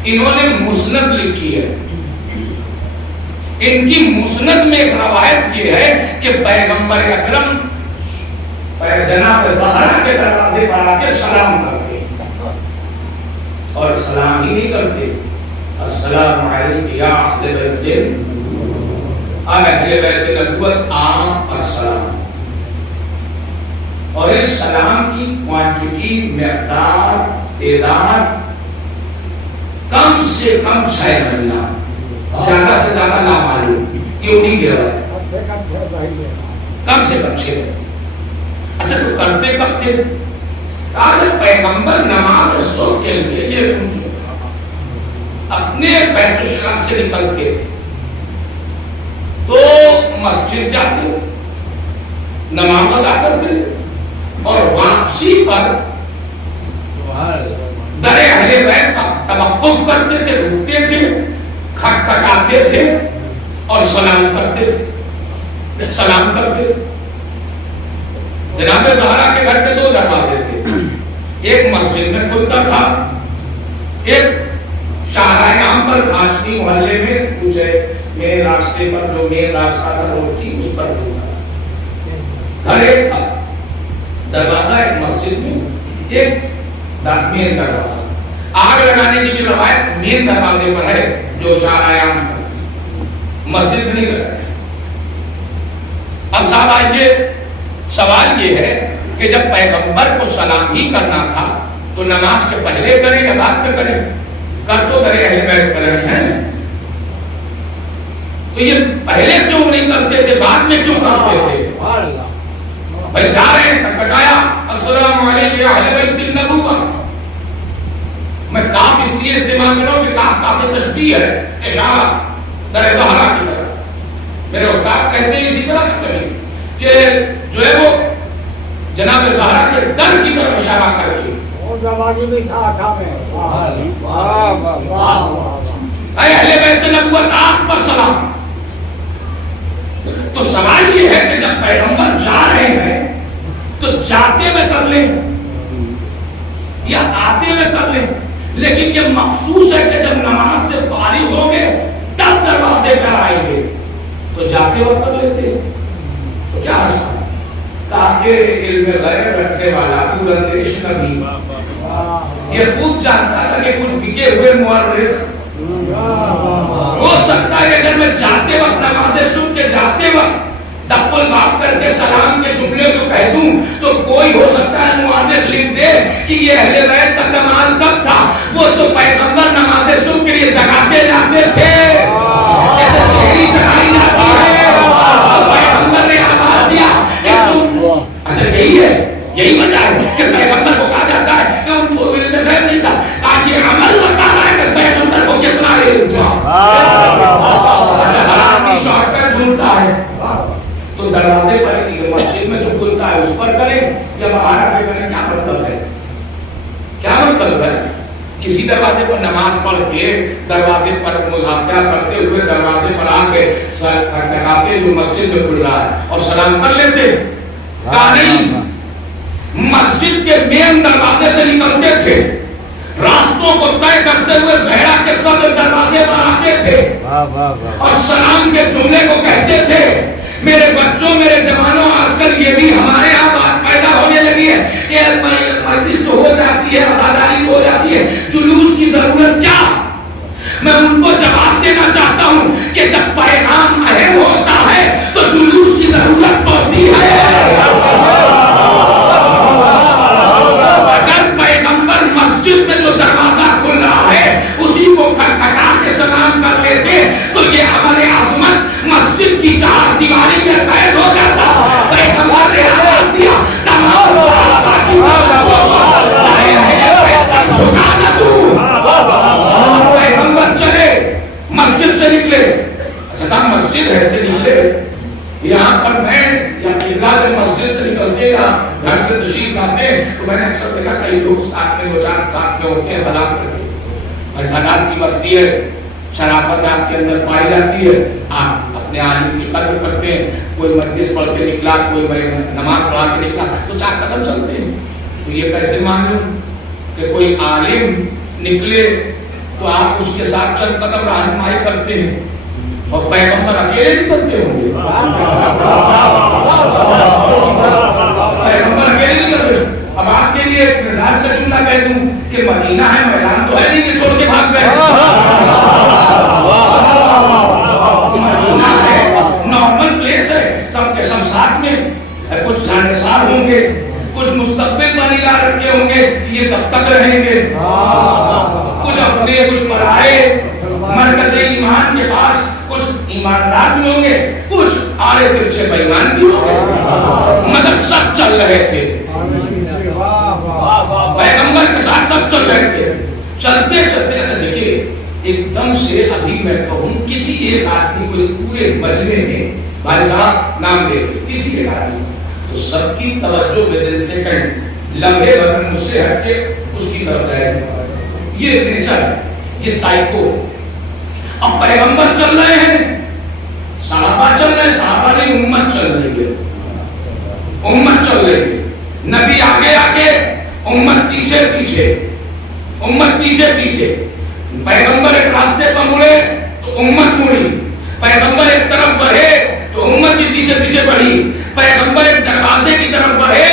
انہوں نے مسند لکھی ہے. ان کی مسند میں ایک روایت یہ ہے کہ پیغمبر اکرم جناب زہرا کے دروازے پر آ کے سلام کرتے اور سلام ہی نہیں کرتے السلام علیکم یا اہل بیت اہل بیت نبوت آپ السلام. اور اس سلام کی کوانٹٹی مقدار تعداد کم سے کم 6 مہینہ زیادہ سے زیادہ لا معلوم یہ نہیں کہہ رہا ہے کم سے کم 6 مہینہ. اچھا تو کرتے کب تھے کہا پیغمبر نماز صبح کے لیے اپنے بیت الشرف سے نکلتے تھے تو مسجد جاتے تھے، نماز ادا کرتے تھے، اور واپسی پر در اہل بیت کا توقف کرتے تھے، رکتے تھے، کھٹکھٹاتے تھے اور سلام کرتے تھے، سلام کرتے تھے۔ جناب زہرا کے گھر کے 2 دروازے تھے، ایک مسجد میں کھلتا تھا، ایک شاہراہ عام پر ہاشمی محلے میں کچھ مین راستے پر جو مین راستہ تھا روڈ تھی اس پر کھلتا، گھر ایک تھا، دروازہ ایک مسجد میں، ایک مین دروازہ۔ آگ لگانے کی جو روایت مین دروازے پر ہے جو شاہراہ عام پر، مسجد میں نہیں لگایا۔ اب صاحب آئیے، سوال یہ ہے کہ جب پیغمبر کو سلام ہی کرنا تھا تو نماز کے پہلے کریں یا بعد میں کریں؟ کر تو در اہل بیت کر رہے ہیں، تو یہ پہلے کیوں نہیں کرتے تھے، بعد میں کیوں کرتے تھے؟ بھائی جا رہے ہیں، کٹایا السلام علیکم یا اہل بیت النبوہ، میں کاف اس لیے استعمال کر رہا ہوں کہ کاف کاف تشبیہ ہے، اشارہ در زہرا کی طرف۔ میرے استاد کہتے ہیں اسی طرح سے کبھی کہ جو ہے وہ جناب زہرا کے در کی طرف اشارہ کر کے اے اہل بیت نبوت آپ پر سلام۔ تو سوال یہ ہے کہ جب پیغمبر جا رہے ہیں تو جاتے ہوئے کر لیں یا آتے ہوئے کر لیں، لیکن یہ مخصوص ہے کہ جب نماز سے فارغ ہوں گے تب دروازے پر آئیں گے، تو جاتے وقت کر لیتے تو کیا حرص؟ تاکہ علم غیب رکھنے والا دور اندیش نبی یہ خوب جانتا تھا کہ کچھ بکے ہوئے مورخ ہو سکتا ہے کہ اگر میں جاتے وقت نمازیں سن کے جاتے وقت دب الباب کر کے سلام کے جملے کو کہہ دوں تو کوئی ہو سکتا ہے مورخ لکھ دے کہ یہ اہل بیت کا کمال کب تھا، وہ تو پیغمبر نمازیں سن کے لیے جگاتے جاتے تھے، جیسے شہری جگائی جاتی ہے، تو پیغمبر نے آواز دیا کہ تم، اچھا یہی ہے، یہی وجہ ہے کہ پیغمبر کو کہا جاتا ہے کہ ان کو علم غیب نہیں تھا، تاکہ عمل بتا رہا ہے کہ پیغمبر کو کتنا علم تھا۔ اچھا آدمی شارٹ کٹ ڈھونڈتا ہے تو دروازے پر مسجد میں جو کھلتا ہے اس پر کریں یا باہر آ کے کریں، کیا مطلب ہے؟ کیا مطلب ہے؟ کسی دروازے پر نماز پڑھ کے دروازے پر مذاکرہ کرتے ہوئے دروازے پر آ کے کہتے جو مسجد میں کھل رہا ہے اور سلام کر لیتے؟ کہا نہیں، مسجد کے مین دروازے سے نکلتے تھے، راستوں کو طے کرتے ہوئے زہرا کے صدر دروازے پر آتے تھے اور سلام کے جملے کو کہتے تھے۔ میرے بچوں، میرے جوانوں، آج کل یہ بھی ہمارے یہاں بات پیدا ہونے لگی ہے، یہ مجلس تو ہو جاتی ہے، عزاداری ہو جاتی ہے، جلوس کی ضرورت کیا؟ میں ان کو جواب دینا چاہتا ہوں کہ جب پیغام اہم ہوتا ہے تو جلوس کی ضرورت پڑتی ہے۔ اگر پیغمبر مسجد میں جو دروازہ کھل رہا ہے اسی کو کھٹکھٹا کے سلام کر لیتے تو یہ عمل عظمت مسجد کی 4 دیواری میں قید ہو جاتا۔ پیغمبر نے آواز دیا، تمام صحابہ کی پیغمبر چلے، مسجد سے نکلے، اچھا صاحب مسجد ہے سے نکلے، یہاں پر میں یا قبلہ سے مسجد سے نکلتے یا گھر سے تشریف لاتے تو میں نے اکثر دیکھا کئی لوگ ساتھ میں 2-4 ساتھ میں ہوتے ہیں، سلام کرتے ہیں، سلام کی مستی ہے، شرافت آپ کے اندر پائی جاتی ہے، آپ اپنے عالم کی قدر کرتے ہیں، کوئی مجلس پڑھ کے نکلا، کوئی نماز پڑھا کے نکلا تو 4 قدم چلتے ہیں۔ تو یہ کیسے مان لوں کہ کوئی عالم نکلے تو آپ اس کے ساتھ چند قدم رہنمائی کرتے ہیں اور پیغمبر اکیلے نکلتے ہوں گے؟ پیغمبر اکیلے نکلتے۔ اب آپ کے لیے ایک مزاج کا جملہ کہہ دوں کہ مدینہ ہے، میدان تو ہے نہیں کہ چھوڑ کے بھاگ گئے، مدینہ ہے، نارمل پلیس ہے، سب کے سب ساتھ میں، کچھ جانسار ہوں گے، کچھ مستقبل پر نگاہ رکھے ہوں گے، یہ کب تک رہیں گے، کچھ اپنے کچھ پرائے، مرکز ایمان کے پاس کچھ ایماندار بھی ہوں گے، کچھ آڑے ترچھے بے ایمان بھی ہوں گے، مگر سب چل رہے تھے، پیغمبر کے ساتھ سب چل رہے تھے، چلتے چلتے۔ اچھا دیکھیے ایک دم سے ابھی میں کہوں کسی ایک آدمی کو اس پورے مجمع میں بھائی صاحب نام دے کسی ایک آدمی تو سب کی توجہ ودن سیکنڈ لمحے بھر مجھ سے ہٹ کے اس کی طرف جائے گا. یہ نیچر ہے, یہ سائیکو. اب پیغمبر چل رہے ہیں, صحابہ چل رہے ہیں, صحابہ نہیں امت چل رہی ہے, امت چل رہی ہے. نبی آگے آگے, امت پیچھے پیچھے, امت پیچھے پیچھے. پیغمبر ایک راستے پر مڑے تو امت مڑی, پیغمبر ایک طرف بڑھے تو امت بھی پیچھے پیچھے بڑھی, پیغمبر ایک دروازے کی طرف بڑھے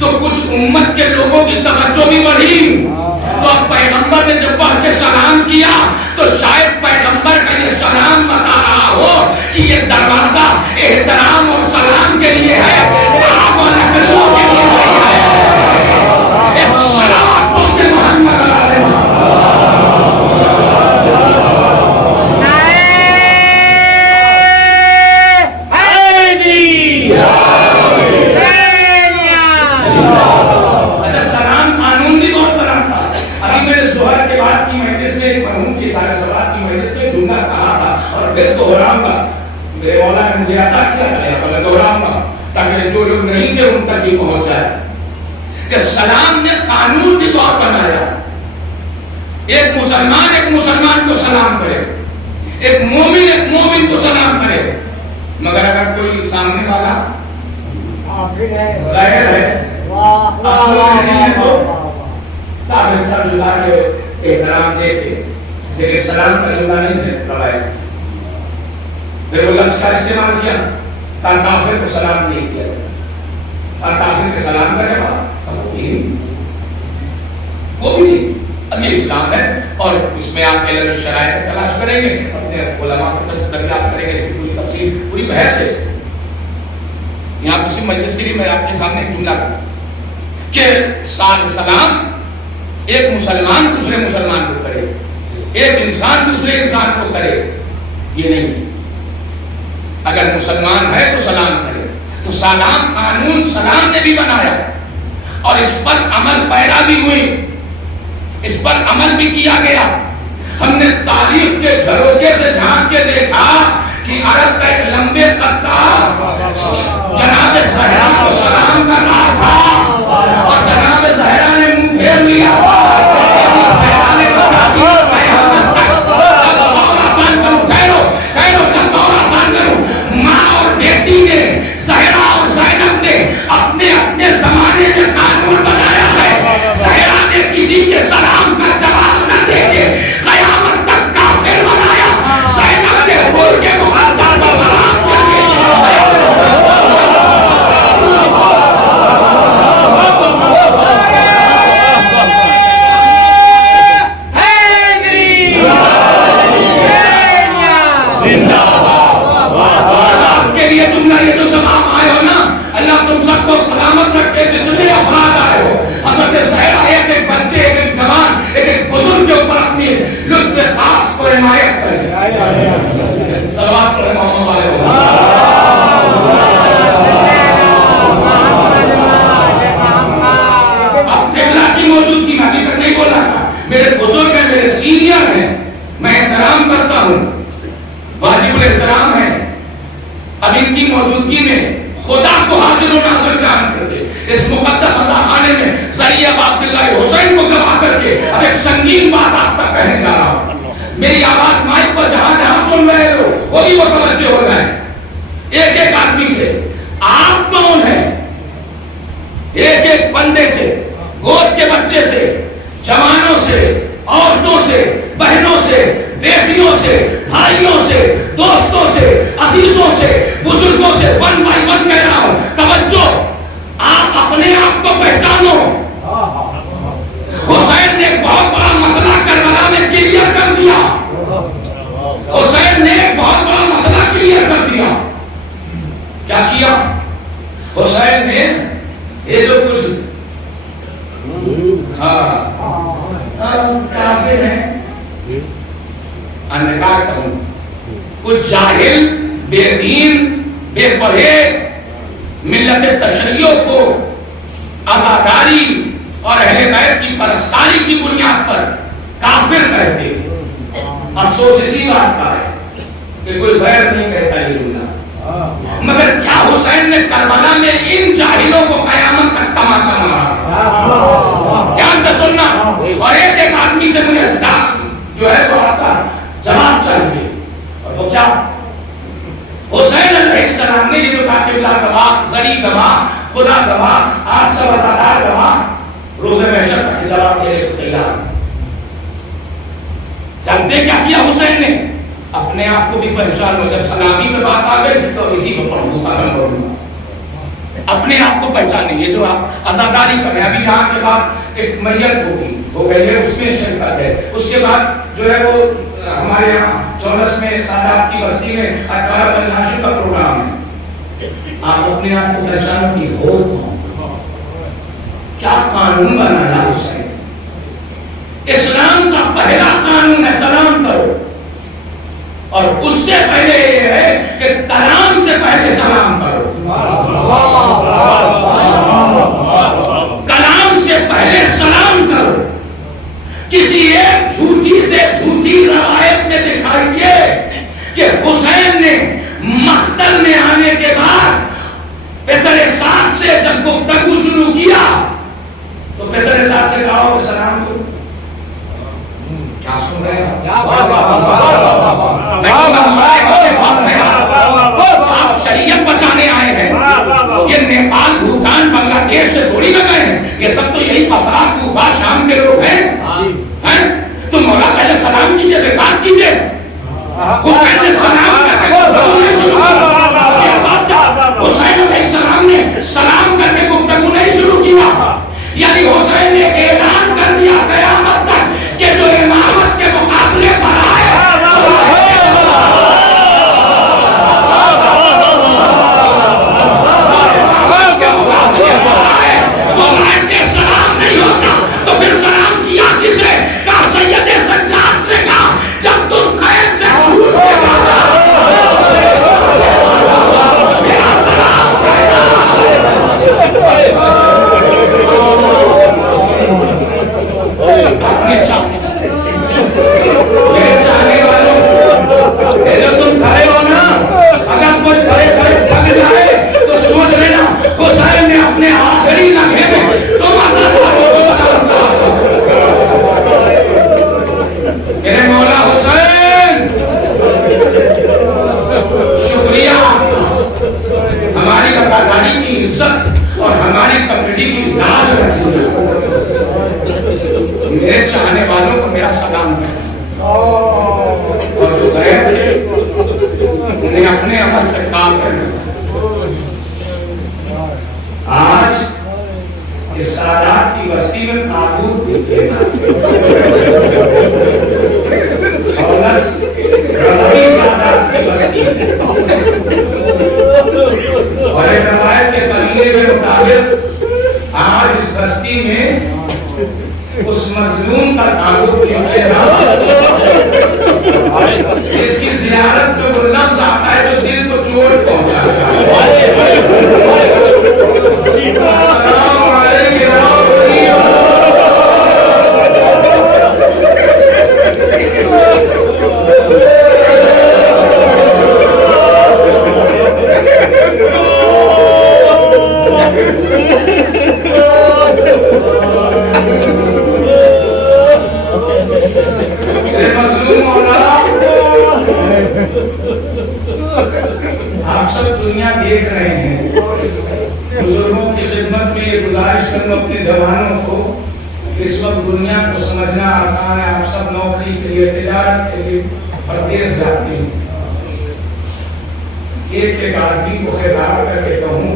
تو کچھ امت کے لوگوں کی توجہ بھی بڑھی. تو اب پیغمبر نے جب بڑھ کے سلام کیا تو شاید پیغمبر کا یہ سلام بتا رہا ہو کہ یہ دروازہ احترام اور سلام کے لیے ہے, آگ اور لکڑیوں کے لیے نہیں ہے. ایک سلام بولتے محمد علیہ میرے مولا نے مجھے عطا کیا تھا, میں دہراؤں گا تاکہ جو لوگ نہیں تھے ان تک بھی پہنچ جائے کہ سلام نے قانون بھی طور بنایا. ایک مسلمان کو سلام کرے, ایک مومن کو سلام کرے, مگر اگر کوئی سامنے والا ظاہر ہے نہیں ہے تو تابع سر جلا کے احترام دے کے, لیکن سلام کا جملہ نہیں دے روایت. پھر وہ لفظ کا استعمال کیا, کافر کو سلام نہیں کیا, کافر کے سلام کا جواب وہ بھی نہیں. اب یہ اسلام ہے اور اس میں آپ علم شرائط تلاش کریں گے, اپنے علماء سے دریافت کریں گے, اس کی پوری تفصیل پوری بحث ہے. یہاں کسی مجلس کے لیے میں آپ کے سامنے ایک جملہ کروں کہ سلام ایک مسلمان دوسرے مسلمان کو کرے, ایک انسان دوسرے انسان کو کرے, یہ نہیں. اگر مسلمان ہے تو سلام کرے. تو سلام قانون سلام نے بھی بنایا اور اس پر عمل پیرا بھی ہوئی, اس پر عمل بھی کیا گیا. ہم نے تاریخ کے جھروکے سے جھانک کے دیکھا کہ عرب کا ایک لمبے قطار جناب زہرا کو سلام کر رہا تھا اور جناب زہرا نے منہ پھیر لیا. زہرا نے کہا بیٹی نے زہرا اور زینب نے اپنے اپنے زمانے میں قانون بنایا ہے. زہرا نے کسی کے سلام کا جواب نہ دے کے قیامت تک کافر بنایا. زینب نے حضور کے مقدس کو سلام کر کے سلامت رکھے. جتنے افراد آئے ہو, حضرت زہرا ایک بچے, ایک جوان, ایک بزرگ کے اوپر اپنی لطف خاص کو حمایت کرے. صلوات پڑھے محمد والے ہو. اب قبلہ کی موجودگی میں ابھی تک نہیں بولا تھا. میرے بزرگ ہیں, میرے سینئر ہیں, میں احترام کرتا ہوں, واجب الاحترام ہے. اب ان کی موجودگی میں خدا کو حاضر و ناظر جان کر کے اس مقدس خانے میں ذریعہ عبداللہ حسین کو گواہ کر کے اب ایک سنگین بات آپ تک کہنے جا رہا ہوں. میری آواز مائک پر جہاں جہاں سن رہے ہو وہ بھی متوجہ ہو جائے. ایک ایک آدمی سے آپ کون ہیں, ایک ایک بندے سے, گود کے بچے سے, جوانوں سے, عورتوں سے, بہنوں سے, بیٹیوں سے, بھائیوں سے, دوستوں سے, عزیزوں سے, بزرگوں سے, ون بائی ون کہہ رہا ہوں. توجہ, آپ اپنے آپ کو پہچانو. حسین نے بہت بڑا مسئلہ کربلا میں کلیئر کر دیا. حسین نے بہت بڑا مسئلہ کلیئر کر دیا. کیا کیا حسین نے؟ یہ جو کچھ کافر ہیں, کچھ جاہل, بے دین, بے پڑھے, ملت تشیع کو عزاداری اور اہل بیت کی پرستاری کی بنیاد پر کافر کہتے ہیں. افسوس اسی بات کا ہے کہ کوئی غیر نہیں کہتا یہ جملہ، مگر کیا حسین نے کربلا میں ان جاہلوں کو قیامت تک تماچا مارا؟ دھیان سے سننا، اور ایک ایک آدمی سے مجھے جو ہے وہ آپ کا جواب چاہیے، اور وہ کیا؟ حسین علیہ السلام نے یہ جو کہا قبلہ گواہ، زری گواہ، خدا گواہ، آپ سب عزادار گواہ، روزے محشر تک جواب دینے کو تیار۔ جانتے کیا کیا حسین نے؟ اپنے آپ کو بھی پہچان ہو، جب سلامی میں بات آ گئی تو اسی میں پڑھ دوں ختم کر دوں، اپنے آپ کو پہچانے۔ یہ جو آپ عزاداری کر رہے ہیں، ابھی یہاں کے بعد ایک میت ہوگی، ہو گئی ہے، اس میں شرکت ہے، اس کے بعد جو ہے وہ ہمارے یہاں 14 میں سادات کی بستی میں 18 بن ہاشم کا پروگرام ہے۔ آپ اپنے آپ کو پہچانو کہ ہو کون؟ کیا قانون بنایا حسین؟ اسلام کا پہلا قانون ہے سلام کرو، اور اس سے پہلے یہ ہے کہ کلام سے پہلے سلام کرو، کلام سے پہلے سلام کرو۔ کسی ایک جھوٹی سے جھوٹی روایت میں دکھائیے کہ حسین نے مقتل میں آنے کے بعد پسر ساتھ سے جب گفتگو شروع کیا تو پسر ساتھ سے کہا کہ سلام کرو۔ کیا سن رہے ہیں آپ؟ شریعت بچانے آئے ہیں، یہ نیپال بھوٹان بنگلہ دیش سے تھوڑی نہ گئے ہیں، یہ سب تو یہی بصرہ کوفہ شام کے لوگ ہیں۔ تو مولا پہلے سلام کیجئے، پھر بات کیجئے۔ حسین نے سلام حسین علیہ السلام نے سلام کر کے گفتگو نہیں شروع کیا، یعنی حسین نے اعلان کر دیا قیامت تک کہ جو امامت کے مقابلے پر آئے وہ آئے کے سلام نہیں ہوتا، تو پھر سلام کیا کسے؟ کہا سید سجاد سے، کہا جب تم قید سے چھوٹ کے جانا میرا سلام اپنے چاہنے والوں جب تم کھڑے ہو نا، اگر کوئی کھڑے کھڑے تھک جائے تو سوچ لینا حسین نے اپنے آخری لمحے میں تم عزاداروں کو سلام کہا۔ میرے مولا حسین شکریہ، ہماری وفاداری کی عزت اور ہماری کمیونٹی کی لاج رکھی ہے۔ میرے چاہنے والوں کو میرا سلام ہے، اور جو گئے تھے انہیں اپنے عمل سے کام کرنا۔ آج اس سادات کی بستی میں تابوت دیکھے نا، رضوی سادات کی بستی ہے، اور ایک روایت کے قبیلے کے مطابق آج اس بستی میں اس مظلوم کا تابوت نکلے گا اس کی زیارت میں وہ لفظ آتا ہے جو دل کو چوٹ پہنچاتا ہے۔ السلام علیکم آپ سب دنیا دیکھ رہے ہیں، بزرگوں کی خدمت میں یہ گزارش کرنا اپنے جوانوں کو، اس وقت دنیا کو سمجھنا آسان ہے، آپ سب نوکری کے لیے، تجارت کے لیے پردیس جاتے ہیں۔ ایک آدمی کو خطاب کر کے کہوں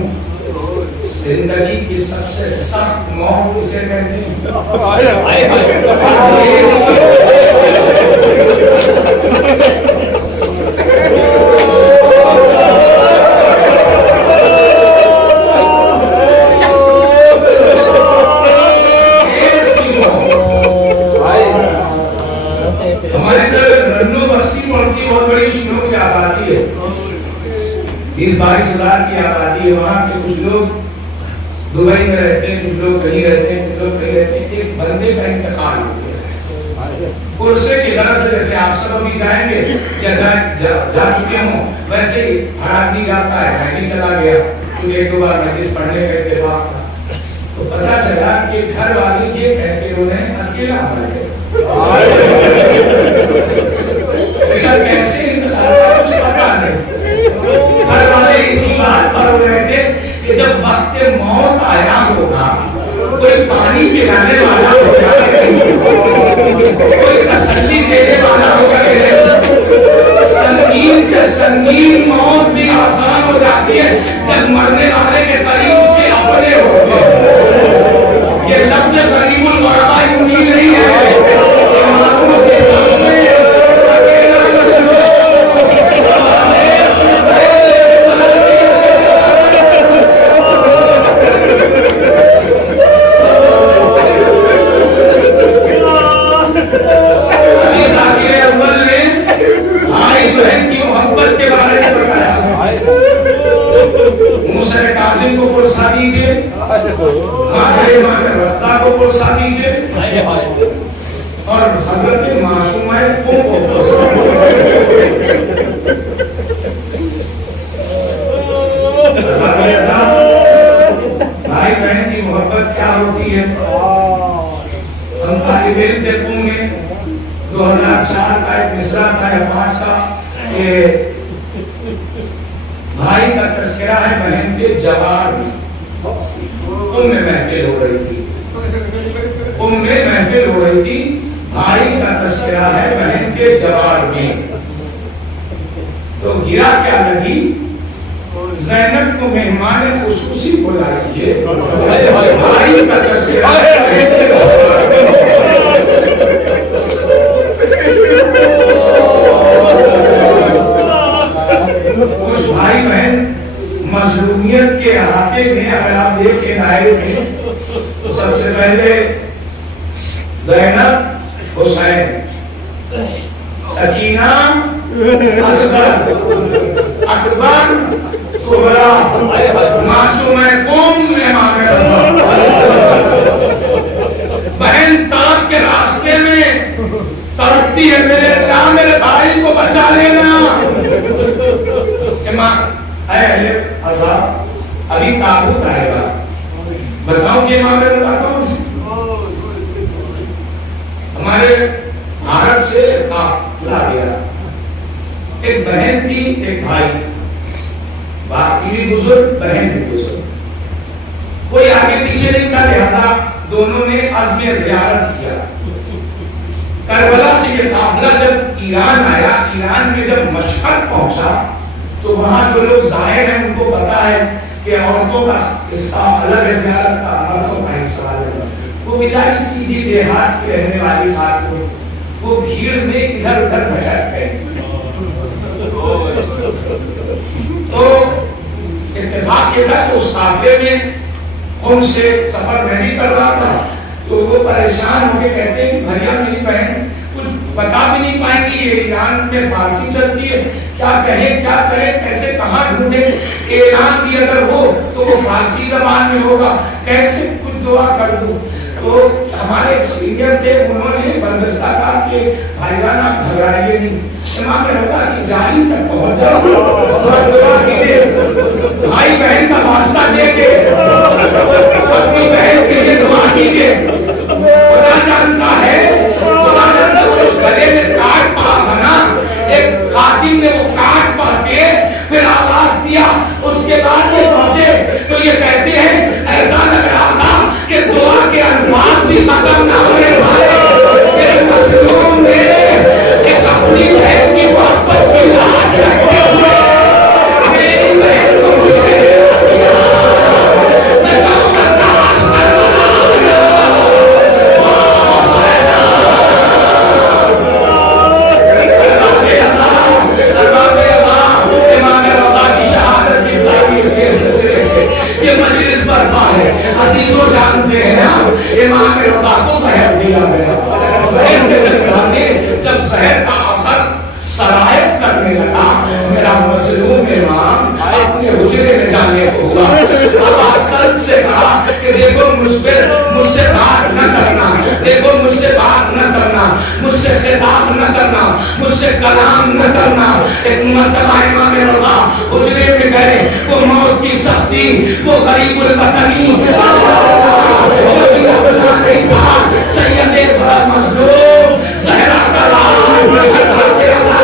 زندگی کی سب سے سخت موت کسے کہتے ہیں؟ کی آبادی ہے، وہاں کے کچھ لوگ دبئی میں رہتے ہیں، کچھ لوگ کہیں رہتے ہیں، کچھ لوگ کہیں رہتے ہیں۔ ایک بندے کا انتقال ہو گیا، پرسے کی غرض سے جیسے آپ سب ابھی جائیں گے یا جا چکے ہوں ویسے ہی ہر آدمی جاتا ہے، میں بھی چلا گیا کیونکہ ایک دو بار مجلس پڑھنے کا اتفاق تھا تو پتا چلا کہ گھر والی یہ کہہ کے انہیں اکیلا مر گئے کیسے انتخاب کچھ پتا نہیں، گھر والے اسی بات پر ہو رہے تھے کہ جب وقت موت آیا ہوگا کوئی پانی پلانے والا ہوگا، کوئی تسلی دینے والا ہوگا، سنگین سے سنگین موت بھی آسان ہو جاتی ہے جب مرنے والے کے قریب اس کے اپنے ہوتے ہیں۔ یہ لفظ قریب الغرباء یونی نہیں ہے، یہ معلوم کے سامنے اور حضرت معصومہ کو بھائی بہن کی محبت کیا ہوتی ہے؟ ہم طالب علم تھے قم میں 2004 کا ایک مصرع تھا یا 5 کا کہ بھائی کا تذکرہ ہے بہن کے جوار میں۔ قم میں محفل ہو رہی تھی، قم میں محفل ہو رہی تھی، بھائی کا تذکرہ ہے بہن کے جوار میں۔ تو گرا کیا لگی، زینب کو مہمان خصوصی بلائیے، بھائی کا تذکرہ ہے بہن کے جوار میں۔ کچھ بھائی بہن مظلومیت کے احاطے میں اگر آپ دیکھیں دائرے میں تو سب سے پہلے زینب حسین، سکینہ اصغر، اکبر کبریٰ، معصومہ قم امام رضا۔ بہن تاک کے راستے میں تڑپتی ہے، میرے اللہ میرے بھائی کو بچا لینا۔ اے اہل عذاب ابھی تابوت آئے گا، بتاؤں کہ امام رضا کون ہے؟ ہمارے بھارت سے قافلہ گیا، ایک بہن تھی ایک بھائی تھا، باپ بھی بزرگ بہن بھی بزرگ، کوئی آگے پیچھے نہیں تھا، لہذا دونوں نے عزم زیارت کیا۔ کربلا سے یہ قافلہ جب ایران آیا، ایران میں جب مشہد پہنچا تو وہاں جو لوگ ظاہر ہیں ان کو پتا ہے کہ عورتوں کا حصہ الگ ہے، زیارت کا عورتوں کا حصہ الگ ہے۔ وہ بیچاری سیدھی دیہات کے رہنے والی خاتون وہ بھیڑ میں ادھر ادھر بھٹک گئی۔ تو اتفاق یہ تھا کہ اس قافلے میں قم سے سفر میں بھی کر رہا تھا تو وہ پریشان ہو کے کہتے ہیں کہ بھیا میری بہن کچھ بتا بھی نہیں پائیں گی، یہ ایران میں فارسی چلتی ہے، کیا کہیں کیا کریں کیسے کہاں ڈھونڈیں، اعلان بھی اگر ہو تو وہ فارسی زبان میں ہوگا، کیسے کچھ دعا کر دوں۔ تو ہمارے ایک سینئر تھے، انہوں نے برداشتہ کہا کہ بھائی جان آپ گھبرائیے نہیں، امام رضا کی جانی تک پہنچ جاؤ اور دعا کیجیے، بھائی بہن کا واسطہ دے کے اپنی بہن کے لیے دعا کیجیے۔ خدا جانتا ہے، خدا جانتا ہے، وہ گلے میں کاٹ پا بنا، ایک خادم نے وہ کاٹ پا کے پھر آواز دیا، اس کے بعد یہ پہنچے تو یہ کہتے ہیں ایسا لگ رہا تھا کہ دعا کے الفاظ بھی ختم نہ ہونے والے، میرے مظلوم نے ایک اپنی بہن کی محبت کی لاج رکھتے ہوئے میری بہن کو مجھ سے دیا، میں کہوں گا تلاش کروانا یہ مجلس برپا ہے، عزیزوں جانتے ہیں امام رضا کو زہر دیا گیا، زہر کے چکرانے جب زہر کا اثر سرایت کرنے لگا، میرا مظلوم امام اپنے حجرے میں جانے کو ہوا، اب اصل سے کہا کہ دیکھو مجھ سے بات نہ کرنا، دیکھو مجھ سے بات نہ کرنا، مجھ سے خطاب نہ کرنا، مجھ سے کلام نہ کرنا. ایک مرتبہ امام رضا حجرے میں گئے، وہ موت کی سختی، وہ غریب الوطنی نہیں تھا. سید مظلوم زہرا کا لال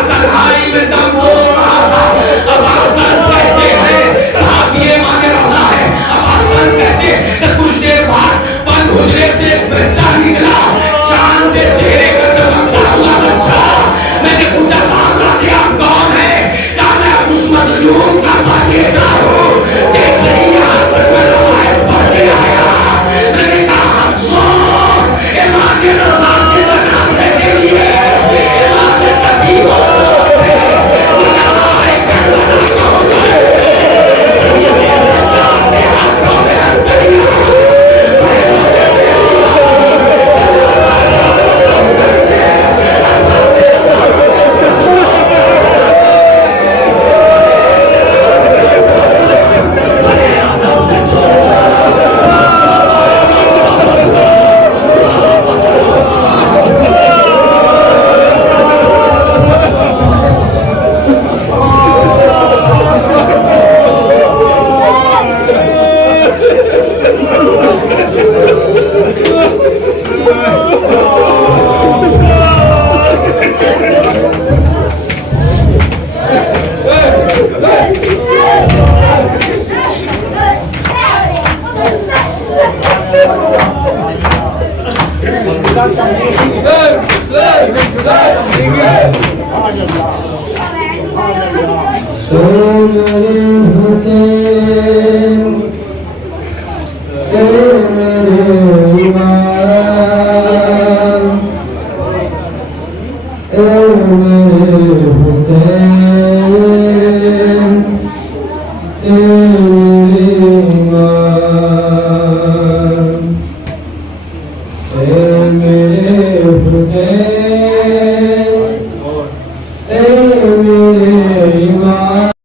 تنہائی میں دم توڑ رہا تھا. اب حسن کہتے ہیں صاحب یہ امام رضا ہے. اب حسن کہتے ہیں کہ کچھ دیر بعد بند حجرے سے ایک بچہ نکلا، شان سے چہرے کا چمکتا ہوا بچہ. میں نے پوچھا صاحب دیا کون ہے؟ کہا میں اس مظلوم کا باقیدہ ہوں. جیسے ہی یہاں پر میں روایت پڑھ کے آیا، میں نے کہا افسوس امام رضا کے جنازے کے لیے امام قدیم موجود ہے. علماء کربلا کا حسین سیدے سجاد کے ہاتھوں میں ہتھیار. Hussein